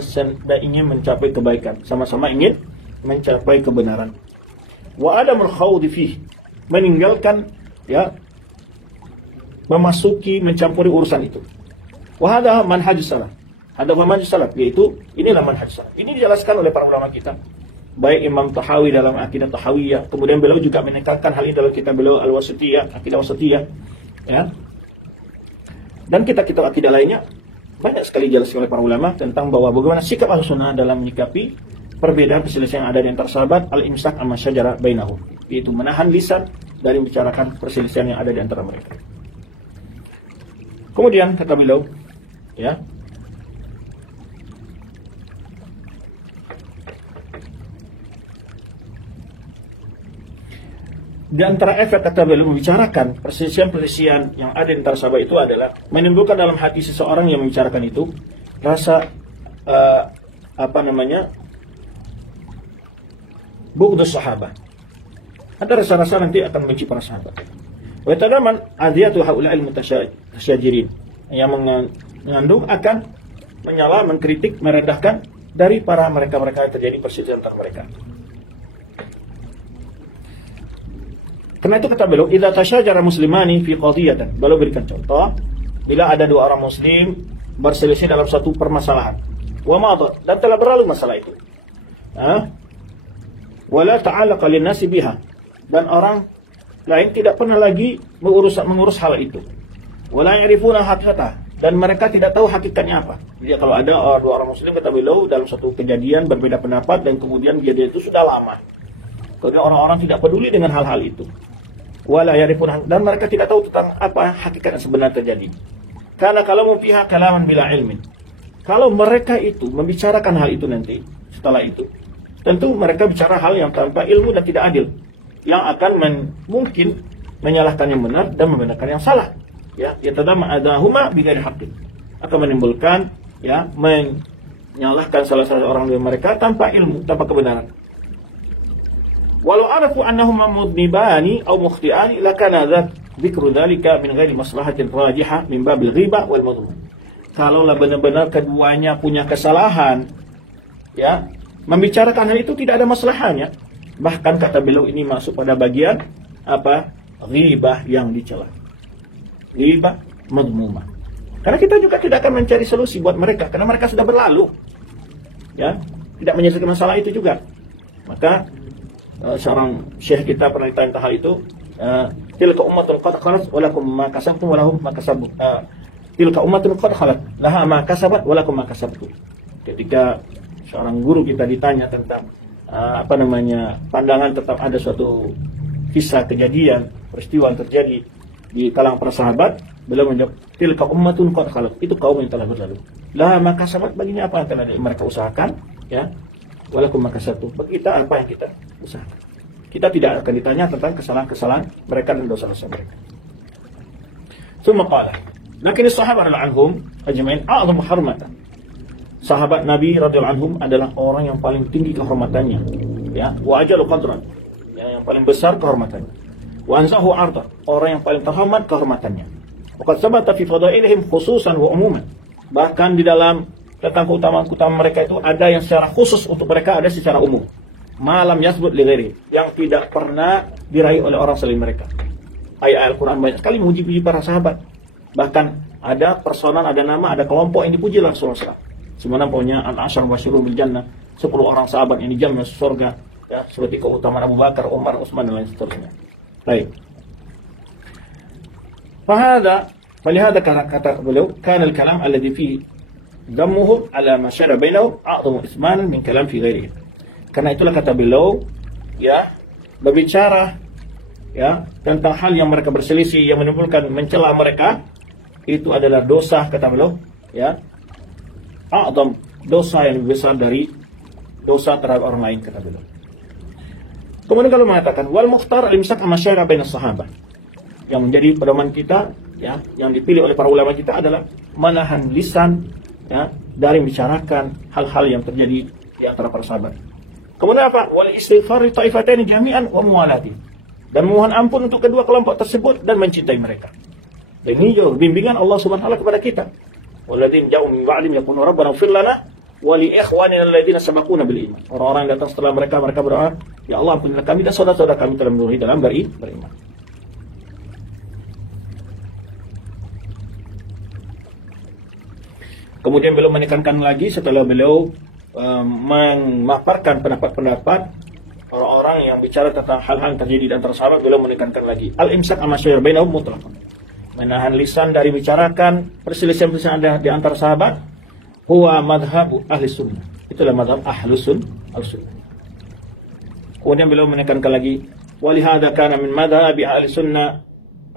ingin mencapai kebaikan, sama-sama ingin mencapai kebenaran. Wa adamul khawdi fih, meninggalkan, ya, memasuki, mencampuri urusan itu. Wa hadha manhaj salaf. Ada manhaj salaf, yaitu inilah manhaj salaf. Ini dijelaskan oleh para ulama kita. Baik Imam Tahawi dalam Aqidah Tahawiyah, kemudian beliau juga menekankan hal ini dalam kitab beliau Al-Wasithiyah, Aqidah Wasithiyah, ya. Dan kitab-kitab akidah lainnya banyak sekali dijelaskan oleh para ulama tentang bahwa bagaimana sikap Ahlussunnah dalam menyikapi perbedaan perselisihan yang ada di antara sahabat, al-imsak amma syajara bainahum, yaitu menahan lisan dari membicarakan perselisihan yang ada di antara mereka. Kemudian kata beliau, ya, di antara efek kata beliau membicarakan perselisihan-perselisihan yang ada di antara sahabat itu adalah menimbulkan dalam hati seseorang yang membicarakan itu rasa bughdus sahabat. Ada rasa-rasa nanti akan membenci para sahabat. Wa tadaman adiyatu haula'il mutasyajirin, yang mengandung akan menyala, mengkritik, merendahkan dari para mereka-mereka yang terjadi perselisihan antara mereka. Karena itu kata beliau, idza tasyajara muslimani fi qadhiyatin. Beliau berikan contoh, bila ada dua orang muslim berselisih dalam satu permasalahan. Wa madha, dan telah berlalu masalah itu. Wala ta'alaqa lin-nasi biha. Dan orang lain tidak pernah lagi mengurus hal itu. Wala ya'rifuna haqiqatah, dan mereka tidak tahu hakikatnya apa. Jadi kalau ada dua orang muslim kata beliau dalam satu kejadian berbeda pendapat dan kemudian kejadian itu sudah lama. Kemudian orang-orang tidak peduli dengan hal-hal itu. Wala yarifun, dan mereka tidak tahu tentang apa hakikat yang sebenarnya terjadi. Karena kalau mau pihak kalaman bila ilmin, kalau mereka itu membicarakan hal itu nanti setelah itu, tentu mereka bicara hal yang tanpa ilmu dan tidak adil, yang akan mungkin menyalahkan yang benar dan membenarkan yang salah. Ya, yatadama adahuma bighairi haqqin, akan menimbulkan, ya, menyalahkan salah satu orang dari mereka tanpa ilmu, tanpa kebenaran. Walau arafu annahuma mudnibani aw mukhti'ani lakana dzikru dzalika min ghairi maslahatin rajihah min babil ghibah wal madhmum. Kalaulah benar-benar keduanya punya kesalahan, ya, membicarakan hal itu tidak ada masalahnya. Bahkan kata beliau ini masuk pada bagian apa? Ghibah yang dicela. Ghibah madhmumah. Karena kita juga tidak akan mencari solusi buat mereka karena mereka sudah berlalu. Ya, tidak menyelesaikan masalah itu juga. Maka seorang syekh kita pernah ditanya hal itu, tilka ummatun qad khalat wa lakum ma kasabtum wa lahum ma kasabtum. Tilka ummatun qad khalat laha ma kasabat wa lakum ma kasabtum. Ketika seorang guru kita ditanya tentang pandangan tentang ada suatu kisah kejadian peristiwa yang terjadi di kalangan para sahabat, beliau menjawab, tilka ummatun qad khalat, itu kaum yang telah berlalu. Laha ma kasabat, baginya apa yang telah mereka usahakan, ya. Walakum makasatu, bagi kita apa yang kita usahakan. Kita tidak akan ditanya tentang kesalahan-kesalahan mereka dan dosa-dosa mereka. Summa qala, lakin as-sahabah radhiyallahu anhum ajma'in a'zamu hurmatan. Sahabat Nabi radhiyallahu anhum adalah orang yang paling tinggi kehormatannya, ya, wa ajalu qadran, ya, yang paling besar kehormatannya. Wa anzahu 'ardan, orang yang paling terhormat kehormatannya. Wa qad sabata fi fadailihim khususan wa umuman. Bahkan di dalam tentang keutamaan mereka itu ada yang secara khusus untuk mereka, ada secara umum. Malam yasbut li ghairi, yang tidak pernah diraih oleh orang selain mereka. Ayat Al-Quran banyak sekali memuji-puji para sahabat. Bahkan ada personal, ada nama, ada kelompok yang dipuji langsung Rasulullah. Sebenarnya punya al-ashar masyhurun bil jannah, 10 orang sahabat yang dijamin masuk surga, ya, seperti keutamaan Abu Bakar, Umar, Utsman dan lain seterusnya. Baik. Falihada kata beliau, kana al-kalam alladhi fihi dammuhum ala ma syara bainahum a'dhamu ismanan min kalam fi ghairihi. Karena itulah kata beliau, ya, berbicara ya tentang hal yang mereka berselisih yang menimbulkan mencela mereka, itu adalah dosa, kata beliau, ya, a'dham, dosa yang lebih besar dari dosa terhadap orang lain, kata beliau. Kemudian kalau mengatakan wal mukhtar al-imsak amma syara bainas sahabat, yang menjadi pedoman kita, ya, yang dipilih oleh para ulama kita adalah menahan lisan, ya, dari membicarakan hal-hal yang terjadi di antara para sahabat. Kemudian apa? Wal istighfar li ta'ifatain jami'an wa muwalati, dan mohon ampun untuk kedua kelompok tersebut dan mencintai mereka. Dan ini juga bimbingan Allah Subhanahu wa taala kepada kita. Walladzina ja'u min ba'dihim yaquluna rabbana ighfir lana wa li ikhwanina alladzina sabaquna bil iman. Orang-orang yang datang setelah mereka berdoa, ya Allah ampunilah kami dan saudara-saudara kami dalam beriman. Kemudian beliau menekankan lagi setelah beliau memaparkan pendapat-pendapat orang-orang yang bicara tentang hal-hal yang terjadi di antara sahabat, beliau menekankan lagi al-imsak amma syara bainahum mutlaqan, menahan lisan dari bicarakan perselisihan-perselisihan ada di antara sahabat, huwa madhhab ahli sunnah, itulah madhab ahli sunnah. Kemudian beliau menekankan lagi walihada kana min madhhabi ahli sunnah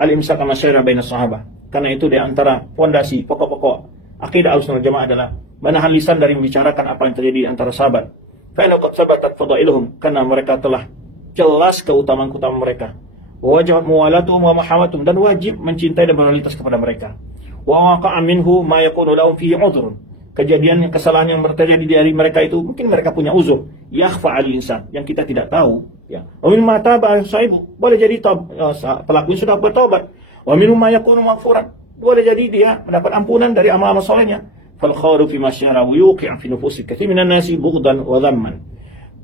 al-imsak amma syara bainas sahabat, karena itu di antara fondasi pokok-pokok akidah Ahlussunnah Jamaah adalah menahan lisan dari membicarakan apa yang terjadi di antara sahabat. Fa inna qad sabatat fadailuhum, karena mereka telah jelas keutamaan-keutamaan mereka. Wa wajib muwalatuhum wa mahawatum, dan wajib mencintai dan berloyalitas kepada mereka. Wa waqa'a minhu ma yakunu lahum fihi udhrun, kejadian kesalahan yang terjadi dari mereka itu mungkin mereka punya uzur, yakhfa 'alal insan, yang kita tidak tahu, ya. Wa mimma taba sahibu, boleh jadi pelaku sudah bertobat. Wa minhum ma yakunu maghfuran, boleh jadi dia mendapat ampunan dari amal-amal solehnya. Fal khawru fi masyara wa yuqi' fi nufusi katsir minan nasi bughdan wa dhamman.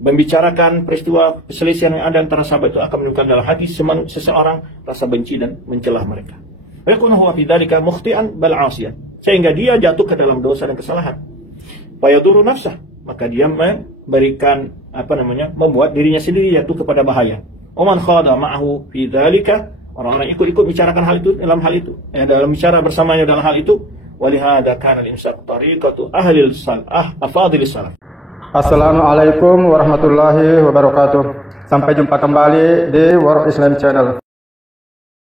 Membicarakan peristiwa perselisihan yang ada antara sahabat itu akan menimbulkan dalam hati seseorang rasa benci dan mencelah mereka. Wa yakunu huwa fi dzalika mukhti'an bal 'asiyan, sehingga dia jatuh ke dalam dosa dan kesalahan. Fa yadurru nafsah, maka dia memberikan membuat dirinya sendiri jatuh kepada bahaya. Wa man khada ma'ahu fi dzalika, orang-orang ikut-ikut bicarakan hal itu, dalam bicara bersamanya dalam hal itu. Walihada kana al-imsak tariqatu ahli afadil salaf. Assalamualaikum warahmatullahi wabarakatuh. Sampai jumpa kembali di World Islam Channel.